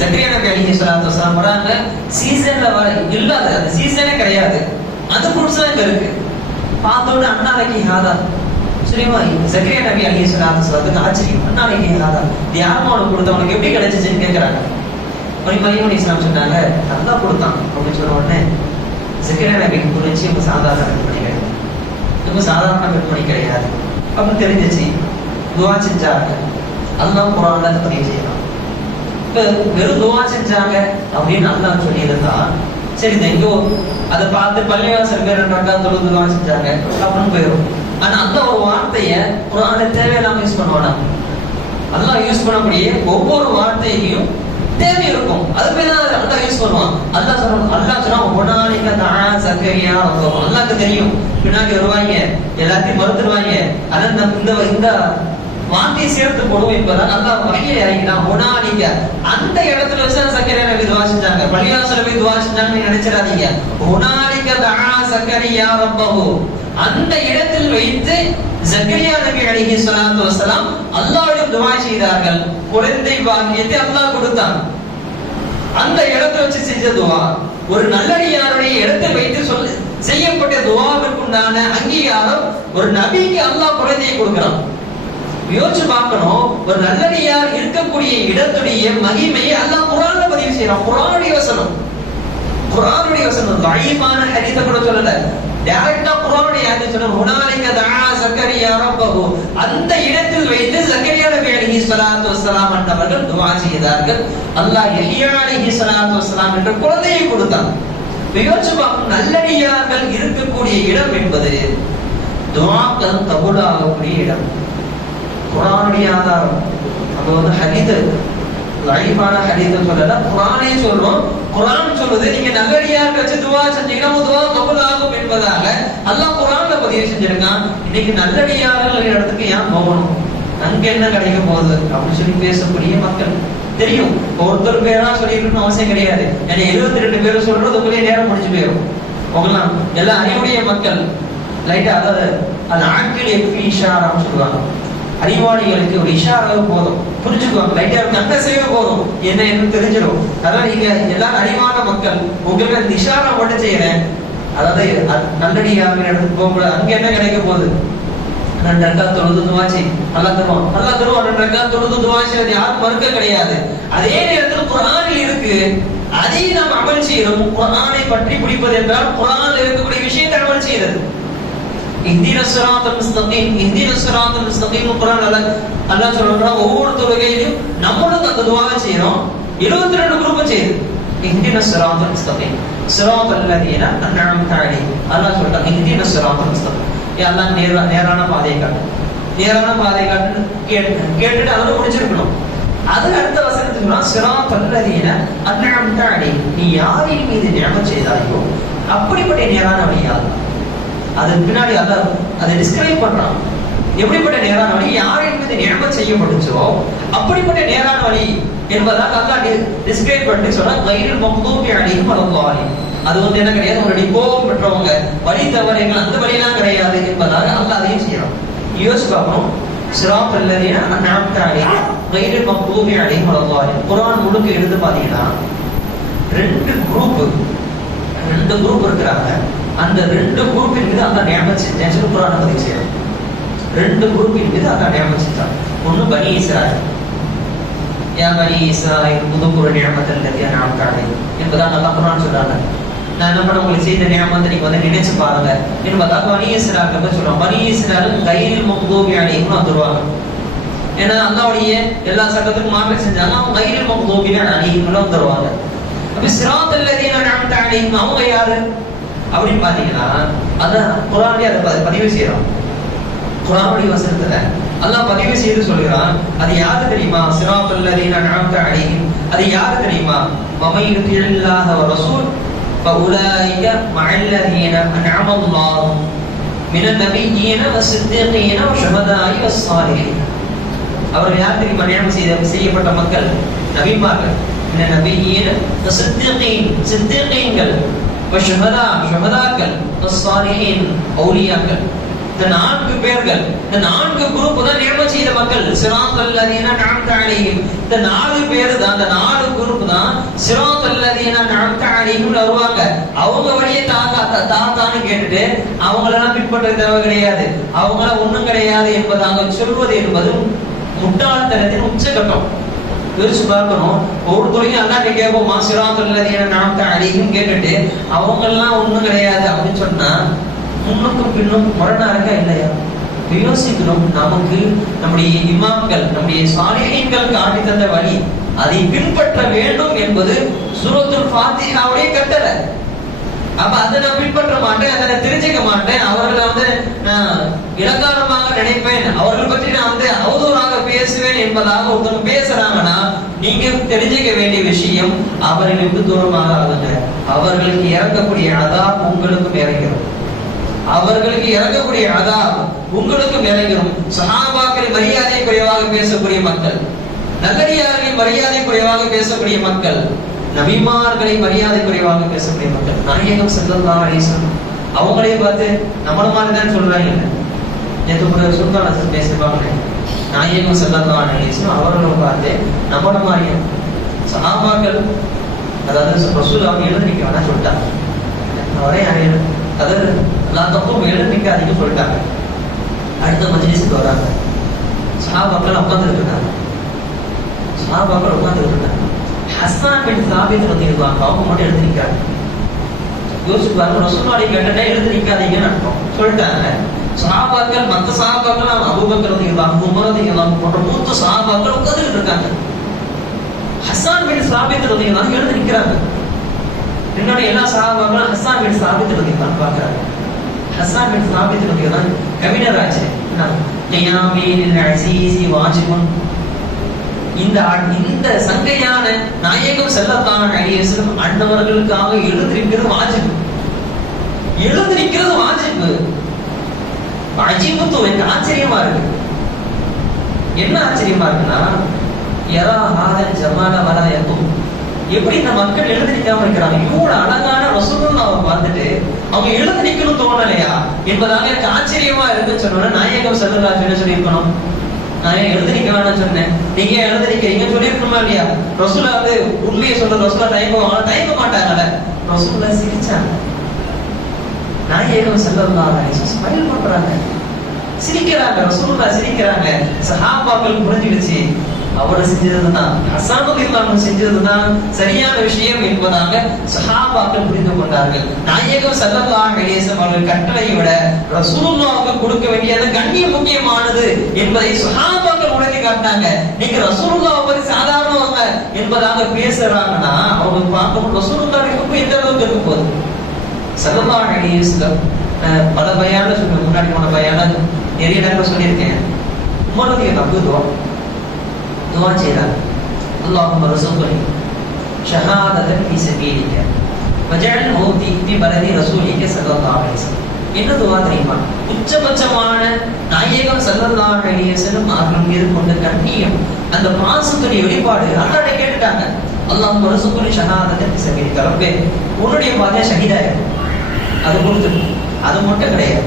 சக்கரியா நபி அலைஹிஸ்ஸலாத்து வஸலாம் வராங்க, சீசன்ல வர இல்லாத அந்த சீசனே கிடையாது, அந்த ஃப்ரூட்ஸ் தான் இங்க இருக்கு. பார்த்தோட அண்ணாலைக்கு ஹாதா சக்கரியா நபி அலைஹிஸ்ஸலாத்து வஸலாத்துக்கு ஆச்சரியம், அண்ணாலைக்கு ஹாதா யாரும் அவனுக்கு கொடுத்தவனுக்கு எப்படி கிடைச்சிச்சுன்னு கேட்கிறாங்க. மரியம் அலைஹிஸ்ஸலாம் சொன்னாங்க, நல்லா கொடுத்தான் அப்படின்னு சொன்ன உடனே சக்கரியா நபிக்கு புரிஞ்சு இவங்க சாதாரண பெண்மணி கிடையாது, இவங்க சாதாரண பெண்மணி கிடையாது அப்படின்னு தெரிஞ்சிச்சு. துஆ செஞ்சாங்க, அல்லாஹ் குர்ஆன்ல பதிவு செய்யலாம். இப்ப வெறும் துஆ செஞ்சாங்க அப்படின்னு அல்லாஹ் சொல்லியிருந்தா சரி, எங்கோ அதை பார்த்து பள்ளிவாசல் பேர் தொழுது துஆ செஞ்சாங்க அப்படின்னு போயிடும். ஆனா அந்த ஒரு வார்த்தைய குர்ஆன்ல தேவையில்லாம யூஸ் பண்ணுவானா? அல்லாஹ் யூஸ் பண்ணக்கூடிய ஒவ்வொரு வார்த்தையையும் தேவை இருக்கும், அதுக்கு தான் அல்லாஹ் யூஸ் பண்ணுவான். அல்லாஹ் சொன்னா ஒனாலிக தஆ சக்கரியா ரப்பஹு, அல்லாஹ்க்கு தெரியும் பின்னாடி வருவாங்க, எல்லாத்தையும் மறுத்துடுவாங்க. ஆனா இந்த வார்த்தையை சேர்த்து போடுவோம் என்பதான் அல்லாஹ் வஹீயை இறக்கினான். ஒனாலிக அந்த இடத்துல வச்சு சக்கரியா நபி துஆ செஞ்சாங்க. பள்ளிவாசல்ல போய் துஆ செஞ்சாங்கன்னு நினைச்சிடாதீங்க. ஹுனாலிக தஆ ஜக்கரியா ரப்பஹு, அந்த இடத்தில் வைத்து ஜக்கரியா நபி அலைஹிஸ்ஸலாத்து வஸலாம் அல்லாஹ்விடம் துஆ செய்தார்கள். குழந்தை பாக்கியத்தை அல்லாஹ் கொடுத்தான். அந்த இடத்தை வச்சு செஞ்ச துஆ ஒரு நல்லடியாருடைய இடத்தை வைத்து செய்யப்பட்ட துஆவிற்குண்டான அங்கீகாரம். ஒரு நபிக்கு அல்லாஹ் குழந்தையை கொடுக்கிறான். யோசிச்சு பார்க்கணும், ஒரு நல்லடியார் இருக்கக்கூடிய இடத்துடைய மகிமையை அல்லாஹ் குர்ஆன்ல பதிவு செய்யறான். குர்ஆனுடைய வசனம், குர்ஆனுடைய வசனம், தஈஃபான ஹதீஸ கூட சொல்லல, டைரக்டா குர்ஆனுடைய ஹதீஸ் சொல்ற ஹுனாலிக தஆ ஜக்கரியா ரப்பஹு, அந்த இடத்தில் வைத்து ஜக்கரியா நபி அலைஹிஸ்ஸலாத்து வஸலாம் அவர்கள் துஆ செய்தார்கள். அல்லாஹ் யஹ்யா அலைஹிஸ்ஸலாத்து வஸலாம் என்ற குழந்தையை கொடுத்தான். யோசிச்சு பார்க்கணும், நல்லடியார்கள் இருக்கக்கூடிய இடம் என்பது துஆக்கள் கபூலாகக்கூடிய இடம். குர்ஆனுடைய ஆதாரம் நம்ம ஹதீஸ் லைஃபான ஹதீஸ் சொல்லல, குர்ஆனை சொல்றோம். குர்ஆன் சொல்லுது நீங்க நல்லடியாருக்கு வச்சு துஆ செஞ்சீங்கன்னா துஆ கபூல் ஆகும் என்பதாக அல்லாஹ் குர்ஆன்ல பதிவு செஞ்சிருக்கான். இன்னைக்கு நல்லடியார்கள் இடத்துக்கு ஏன் போகணும், அங்க என்ன கிடைக்க போகுது அப்படின்னு சொல்லி பேசக்கூடிய மக்கள் தெரியும். ஒருத்தர் பேரா சொல்லிட்டு அவசியம் கிடையாது. ஏன்னா 72 பேர் சொல்றதுக்குள்ளே நேரம் முடிச்சு போயிடும். உங்களாம் எல்லாம் அறிவுடைய மக்கள் லைட்டா, அதாவது அது ஆட்கள் எஃபி இஷாரான்னு சொல்லுவாங்க. அறிவாளிகளுக்கு ஒரு இஷாராவே போதும், புரிஞ்சுக்குவாங்க. லைட்டா கண்ட செய்ய போதும், என்ன தெரிஞ்சிடும். அதான் நீங்க எல்லாரும் அறிவான மக்கள், உங்களுக்கு அந்த இஷாரா மட்டும் செய்யறேன். அதாவது நல்லடியாக இடத்துக்கு போகக்கூடாது. அங்க என்ன கிடைக்க போகுது, 2 ரக்காத் தொழுது துஆ செய், அல்லாஹ் தருவான். அல்லாஹ் தருவான். 2 ரக்காத் தொழுது துஆ செய்வது யாரும் மறுக்க கிடையாது. அதே நேரத்தில் குர்ஆனில் இருக்கு, அதை நாம் அமல் செய்யறோம். குர்ஆனை பற்றி பிடிப்பது என்றால் குர்ஆனில் இருக்கக்கூடிய விஷயத்தை அமல் செய்யறது. இஹ்தின ஸிராத்தல் முஸ்தகீம், இஹ்தின ஸிராத்தல் முஸ்தகீம் குர்ஆன் அல்லாஹ் சொல்றான். ஒவ்வொரு தொழுகையிலும் நம்மளும் அந்த துஆவை செய்யறோம். 72 குரூப் செய்யுது. இஹ்தின ஸிராத்தல் முஸ்தகீம் ஸிராத்தல் லதீன அன்அம்த அலைஹிம், அல்லாஹ் சொல்றான் இஹ்தின ஸிராத்தல் முஸ்தகீம், யா அல்லாஹ் நேரான பாதையை காட்டு, நேரான பாதையை காட்டு கேட்டுட்டு அதோட முடிச்சிருக்கணும். அது அடுத்த வசனத்துக்கு சொன்னா ஸிராத்தல் லதீன அன்அம்த அலைஹிம், நீ யாரின் மீது நிஅமத் செய்தாயோ அப்படிப்பட்ட நேரான வழியா. அதுக்கு பின்னாடி அல்லாஹ் அதை டிஸ்கிரைப் பண்றான். எப்படிப்பட்ட நேரான வழி, யாரின் மீது நிஅமத் செய்யப்பட்டுச்சோ அப்படிப்பட்ட நேரான வழி என்பதாக அல்லாஹ் டிஸ்கிரைப் பண்ணி சொன்னா கைரில் மக்தூபி அலைஹிம் வலல்லாஹின், அது என்ன கிடையாது, உங்களுடைய கோபம் பெற்றவங்க வழி தவறுகள் அந்த வழியெல்லாம் கிடையாது என்பதாக அல்லாஹ் அதையும் செய்யறான். யோசிச்சு பார்க்கணும். ஸிராத்தல் லதீன அன்அம்த அலைஹிம் கைரில் மக்தூபி அலைஹிம் வலல்லாஹின் குர்ஆன் முழுக்க எடுத்து பாத்தீங்கன்னா 2 குரூப் இருக்கிறாங்க. அந்த 2 குரூப்பின் மீது அல்லாஹ் நிஅமத் செஞ்சான். குர்ஆன் பதிவு செய்யறான். 2 குரூப்பின் மீது அல்லாஹ் நிஅமத் செஞ்சான். ஒன்னு பனி இஸ்ராயீல், யா பனி இஸ்ராயீல் உதுகுரு நிஅமத்தல் லதீ அன்அம்த அலைஹிம் என்பதாக அல்லாஹ் குர்ஆன் சொல்றாங்க. நான் என்ன பண்ண உங்களுக்கு செய்த நிஅமத்தை நீங்க நினைச்சு பாருங்க என்பதாக பனி இஸ்ராயீல் பத்தி சொல்றான். பனி இஸ்ராயீல் கைரில் மக்தூபி அலைஹிம் வந்துருவாங்க. ஏன்னா அல்லாஹ்வுடைய எல்லா சட்டத்துக்கும் மாற்றம் செஞ்சாங்க. அவங்க கைரில் மக்தூபி அலைஹிம் வந்துருவாங்க. அப்ப ஸிராத்தல் லதீன அன்அம்த அலைஹிம் அவங்க யாரு அப்படின்னு பாத்தீங்கன்னா அதான் குர்ஆன்லயே அதை பதிவு செய்யறான். குர்ஆனுடைய வசனத்துல அல்லாஹ் பதிவு செய்து சொல்கிறான். அது யாரு தெரியுமா? ஸிராத்தல் லதீன அன்அம்த அலைஹிம், அது யாரு தெரியுமா? வமை யுதில்லாஹ வ ரசூல் ஃபஉலாயிக மஅல் லதீன அன்அமல்லாஹு மினன் நபிய்யீன வஸ்ஸித்தீகீன வஷஹதாஇ வஸ்ஸாலிஹீன். அவர்கள் யார் தெரியுமா? நியமனம் செய்யப்பட்ட மக்கள், நபிமார்கள். மினன் நபிய்யீன வஸ்ஸித்தீகீன், சித்தீகீன்கள், வஷஹதாக்கள், வஸ்ஸாலிஹீன் அவுலியாக்கள். இந்த 4 பேர்கள், இந்த 4 குரூப் தான் நியமனம் செய்த மக்கள். ஸிராத்தல் லதீன அன்அம்த அலைஹிம், இந்த 4 பேர் தான், இந்த 4 குரூப் தான் ஸிராத்தல் லதீன அன்அம்த அலைஹிம் வருவாங்க. அவங்க வழியே தாத்தான்னு கேட்டுட்டு அவங்களெல்லாம் பின்பற்ற தேவை கிடையாது, அவங்கள ஒண்ணும் கிடையாது என்பதாக சொல்வது என்பது முட்டாள்தனத்தின் உச்சகட்டம். யோசிச்சு பார்க்கணும். ஒவ்வொரு துறையும் அல்லாஹ் கேட்போம், ஸிராத்தல் லதீன அன்அம்த அலைஹிம் கேட்டுட்டு அவங்க எல்லாம் ஒண்ணும் கிடையாது அப்படின்னு சொன்னா முன்னுக்கும் பின்னும் முரணா இருக்கா இல்லையா? யோசிக்கணும். நமக்கு நம்முடைய இமாம்கள், நம்முடைய சாலிஹீன்கள் காட்டி தந்த வழி, அதை பின்பற்ற வேண்டும் என்பது சூரத்துல் ஃபாத்திஹாவுடைய கட்டளை. அப்ப அதை நான் பின்பற்ற மாட்டேன், அதை நான் தெரிஞ்சுக்க மாட்டேன், அவர்களை நான் இலக்காரமாக நினைப்பேன், அவர்கள் பற்றி நான் அவதூறாக பேசுவேன் என்பதாக ஒருத்தவங்க பேசுறாங்கன்னா நீங்க தெரிஞ்சுக்க வேண்டிய விஷயம், அவர்களுக்கு தூரமாக ஆகுங்க. அவர்களுக்கு இறக்கக்கூடிய அதாப் உங்களுக்கும் இறங்கிறோம், அவர்களுக்கு இறங்கக்கூடிய அதாப் உங்களுக்கும் இறங்கிறோம். சஹாபாக்கள் மரியாதை குறைவாக பேசக்கூடிய மக்கள், நல்லடியார்களின் மரியாதை குறைவாக பேசக்கூடிய மக்கள், நபிமார்களை மரியாதை குறைவாக பேசக்கூடிய மக்கள். நாயகம் ஸல்லல்லாஹு அலைஹி வஸல்லம் அவங்களே பார்த்து நம்மள மாதிரி தான் சொல்றாங்க. நேற்று கூட சுல்தான் பேசிருப்பாங்க. நாயகம் ஸல்லல்லாஹு அலைஹி வஸல்லம் அவர்களும் பார்த்து நம்மள மாதிரி சஹாபாக்கள், அதாவது ரசூல் அவங்க எழுந்து நிக்க வேணா சொல்லிட்டாங்க. அவரே அதாவது எல்லாத்துக்கும் எழுந்து நிக்காதீங்க சொல்லிட்டாங்க. அடுத்த மஜ்லிஸுக்கு வராங்க. சஹாபாக்கள் உட்கார்ந்துருக்காங்க. ஹஸ்ஸான் பின் சாபித் ரலியல்லாஹு அவங்க மட்டும் எழுந்து நிக்கிறாங்க. யோசிச்சு பாருங்க, ரசூலுல்லாஹி கேட்டா எழுந்து நிக்காதீங்கன்னு அர்த்தம் சொல்லிட்டாங்க. சஹாபாக்கள், மற்ற சஹாபாக்கள், அபூபக்கர் ரலியல்லாஹு அன்ஹு, உமர் ரலியல்லாஹு அன்ஹு போன்ற மூத்த சஹாபாக்கள் உட்கார்ந்துட்டு இருக்காங்க. ஹஸ்ஸான் பின் சாபித் ரலியல்லாஹு அன்ஹு எழுந்து நிக்கிறாங்க. என்னோட எல்லா சஹாபாக்களும் ஹஸ்ஸான் பின் சாபித் ரலியல்லாஹு அன்ஹு பார்க்கறாங்க. ஹஸ்ஸான் பின் சாபித் ரலியல்லாஹு அன்ஹு கவிஞர் ஆச்சு. கியாமில் அஸீஸி வாஜிபுன், இந்த சங்கையான நாயகம் ஸல்லல்லாஹு அலைஹி வஸல்லம் அன்னவர்களுக்காக எழுந்திருக்கிறது வாஜிப். எழுந்திருக்கிறது வாஜிப். அஜீபத்து எனக்கு ஆச்சரியமா இருக்கு. என்ன ஆச்சரியமா இருக்குன்னா, யரா ஹாதல் ஜமால வலா யகும், எப்படி இந்த மக்கள் எழுந்திருக்காம இருக்கிறாங்க? இவ்வளவு அழகான ரசூலுல்லாஹ்வை பார்த்துட்டு அவங்க எழுந்திருக்கணும் தோணலையா என்பதாக எனக்கு ஆச்சரியமா இருக்குன்னு சொன்னோன்னா, நாயகம் ஸல்லல்லாஹு அலைஹி வஸல்லம் சொல்லியிருக்கணும், நான் ஏன் எழுந்திருக்க வேணாம்னு சொன்னேன், நீங்க எழுந்திருக்கீங்க சொல்லிருக்கணுமா இல்லையா? ரசூலா வந்து உண்மையை சொல்ற ரசூலா தயங்க மாட்டாங்கல்ல. ரசூலா சிரிச்சாங்க. நாயகம் ஸல்லல்லாஹு அலைஹி வஸல்லம் ஸ்மைல் பண்றாங்க, சிரிக்கிறாங்க. ரசூலா சிரிக்கிறாங்க. சஹாபாக்கள் புரிஞ்சிடுச்சு, அவரு செஞ்சதுதான், ஹஸ்ஸான் ரலியல்லாஹு அன்ஹு செஞ்சதுதான் சரியான விஷயம் என்பதாக சஹாபாக்கள் புரிந்து கொண்டார்கள். நாயகம் ஸல்லல்லாஹு அலைஹி வஸல்லம் அவர்கள் கட்டளையை விட ரசூலுல்லாஹ்வுக்கு கொடுக்க வேண்டியது கண்ணியம் முக்கியமானது என்பதை சஹாபாக்கள் உணர்த்தி காட்டினாங்க. நீங்க ரசூலுல்லாஹ் பத்தி சாதாரணவங்க என்பதாக பேசுறாங்கன்னா அவங்க பார்க்கும் ரசூலுல்லாஹ்வுக்கு எந்த அளவுக்கு இருக்கும் போது. ஸல்லல்லாஹு அலைஹி வஸல்லம் பல பயான சொன்ன, முன்னாடி போன பயான நிறைய நேரம் சொல்லியிருக்கேன். உமர் ரலியல்லாஹு அன்ஹு दुआ செய்றாங்க. அல்லாஹும்ம ரஸூலி ஷஹாதத்தன் ஃபீ சபீலிக வஜஅல் மௌதி ஃபீ பலதி ரசூலிக ஸல்லல்லாஹு அலைஹி வஸல்லம். என்ன துஆ தெரியுமா? உச்சபட்சமான நாயகம் ஸல்லல்லாஹு அலைஹி வஸல்லம் அவர்கள் மீது கொண்ட கண்ணியம், அந்த பாசத்துடைய வெளிப்பாடு அல்லாஹ்ட்ட கேட்டுட்டாங்க. அல்லாஹும்ம ரஸூலி ஷஹாதத்தன் ஃபீ சபீலிக, ரப்பே உன்னுடைய பாதைய ஷஹீதாய. அது பொறுத்து அது மட்டும் கிடையாது.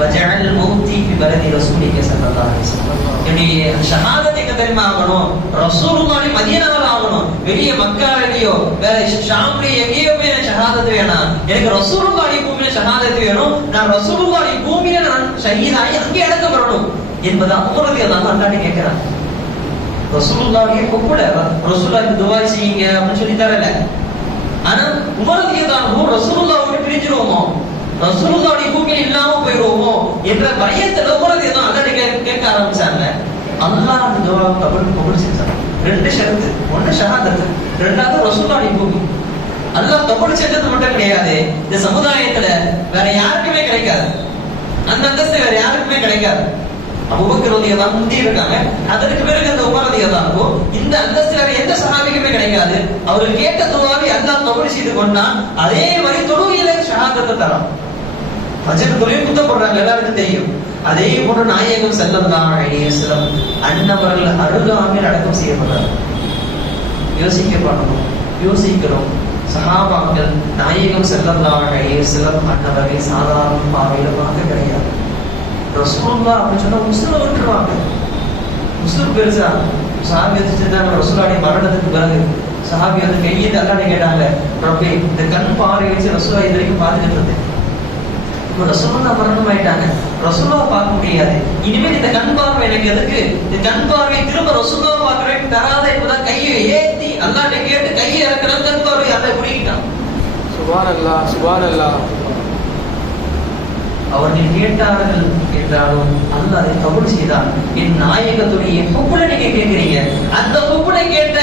வஜஅல் மௌதி ஃபீ பலதி ரசூலிக ஸல்லல்லாஹு அலைஹி வஸல்லம். என்னுடைய ஷஹாதத் எங்க தெரியுமா ஆகணும்? ரசூலுல்லாஹி மதீனாவுல ஆகணும். வெளிய மக்காலயோ வேற ஷாம்ல எங்கேயோ போய் ஷஹாதத் வேணாம். எனக்கு ரசூலுல்லாஹி பூமியில ஷஹாதத் வேணும். நான் ரசூலுல்லாஹி பூமியில நான் ஷஹீதாகி அங்கே அடக்கப்படணும் என்பதா உமர் ரலியல்லாஹு அன்ஹு அல்லாஹ்ட்ட கேக்குறாங்க. ரசூலுல்லாஹி கூப்பிட ரசூலுல்லாஹி துஆ செய்யுங்க அப்படின்னு சொல்லி தரல. ஆனா உமர் ரலியல்லாஹு அன்ஹு ரசூலுல்லாஹ்வை பிரிஞ்சிருவோமோ, ரசூலுல்லாஹி பூமியில இல்லாம போயிடுவோமோ என்ற பயத்துல உமர் ரலியல்லாஹு அன்ஹு அல்லாஹ்ட்ட கேட்க ஆரம்பிச்சாங்க. அல்லாஹ் அந்த துஆவை கபூல் செஞ்சான். ரெண்டு ஷரத்து, ஒன்னு ஷஹாதத், ரெண்டாவது ரசூலுல்லாஹி பூமி. அல்லாஹ் கபூல் செஞ்சது மட்டும் கிடையாது, இந்த சமுதாயத்துல வேற யாருக்குமே கிடைக்காது. அந்த அந்தஸ்து வேற யாருக்குமே கிடைக்காது. அபூபக்கர் ரலியல்லாஹு அன்ஹு முந்தி இருக்காங்க, அதற்கு பிறகு அந்த உமர் ரலியல்லாஹு அன்ஹு, இந்த அந்தஸ்து வேற எந்த சஹாபிக்குமே கிடைக்காது. அவர் கேட்ட துஆவை அல்லாஹ் கபூல் செய்து கொண்டான். அதே மாதிரி தொழுகையில ஷஹாதத்தை தரான். ஃபஜ்ர் தொழுகை குத்தப்படுறாங்க, எல்லாருக்கும் தெரியும். அதே போன்று நாயகம் ஸல்லல்லாஹு அலைஹி வஸல்லம் அன்னவர்கள் அருகாமையில் அடக்கம் செய்யப்படுறாங்க. யோசிக்கிறோம். சஹாபாக்கள் நாயகம் ஸல்லல்லாஹு அலைஹி வஸல்லம் அன்னவர்கள் சாதாரண பார்வையில பார்க்க கிடையாது. ரசூலுல்லாஹ் அப்படின்னு சொன்னா முஸ்லிம் விட்டுருவாங்க. முஸ்லிம் பெருசா சஹாபி செஞ்சாங்க. ரசூலுல்லாஹி மரணத்துக்கு பிறகு சஹாபி வந்து கையை அல்லாஹ்ட்ட கேட்டாங்க, ரப்பே இந்த கண் பார்வை வச்சு ரசூலுல்லாஹ் இது வரைக்கும் பார்த்துட்டு இருந்தேன், ரசூலுல்லாஹ் மரணம் ஆயிட்டாங்க, ரசூலுல்லாஹ் பார்க்க முடியாது, இனிமேல் இந்த கண் பார்வை எனக்கு எதுக்கு? இந்த கண் பார்வை திரும்ப ரசூலுல்லாஹ் பார்க்கறதுக்கு தராத என்பதா கையை ஏத்தி அல்லாஹ்ட்ட கேட்டு கையை இறக்குற கண் பார்வை அல்லாஹ் புடிக்கிட்டான். சுப்ஹானல்லாஹ் சுப்ஹானல்லாஹ். அவர்கள் கேட்டார்கள் என்றாலும் அல்லாஹ் அதை கபூல் செய்தான். என் நாயகத்துடைய ஹுக்குல நீங்க கேட்கிறீங்க, அந்த ஹுக்குல கேட்ட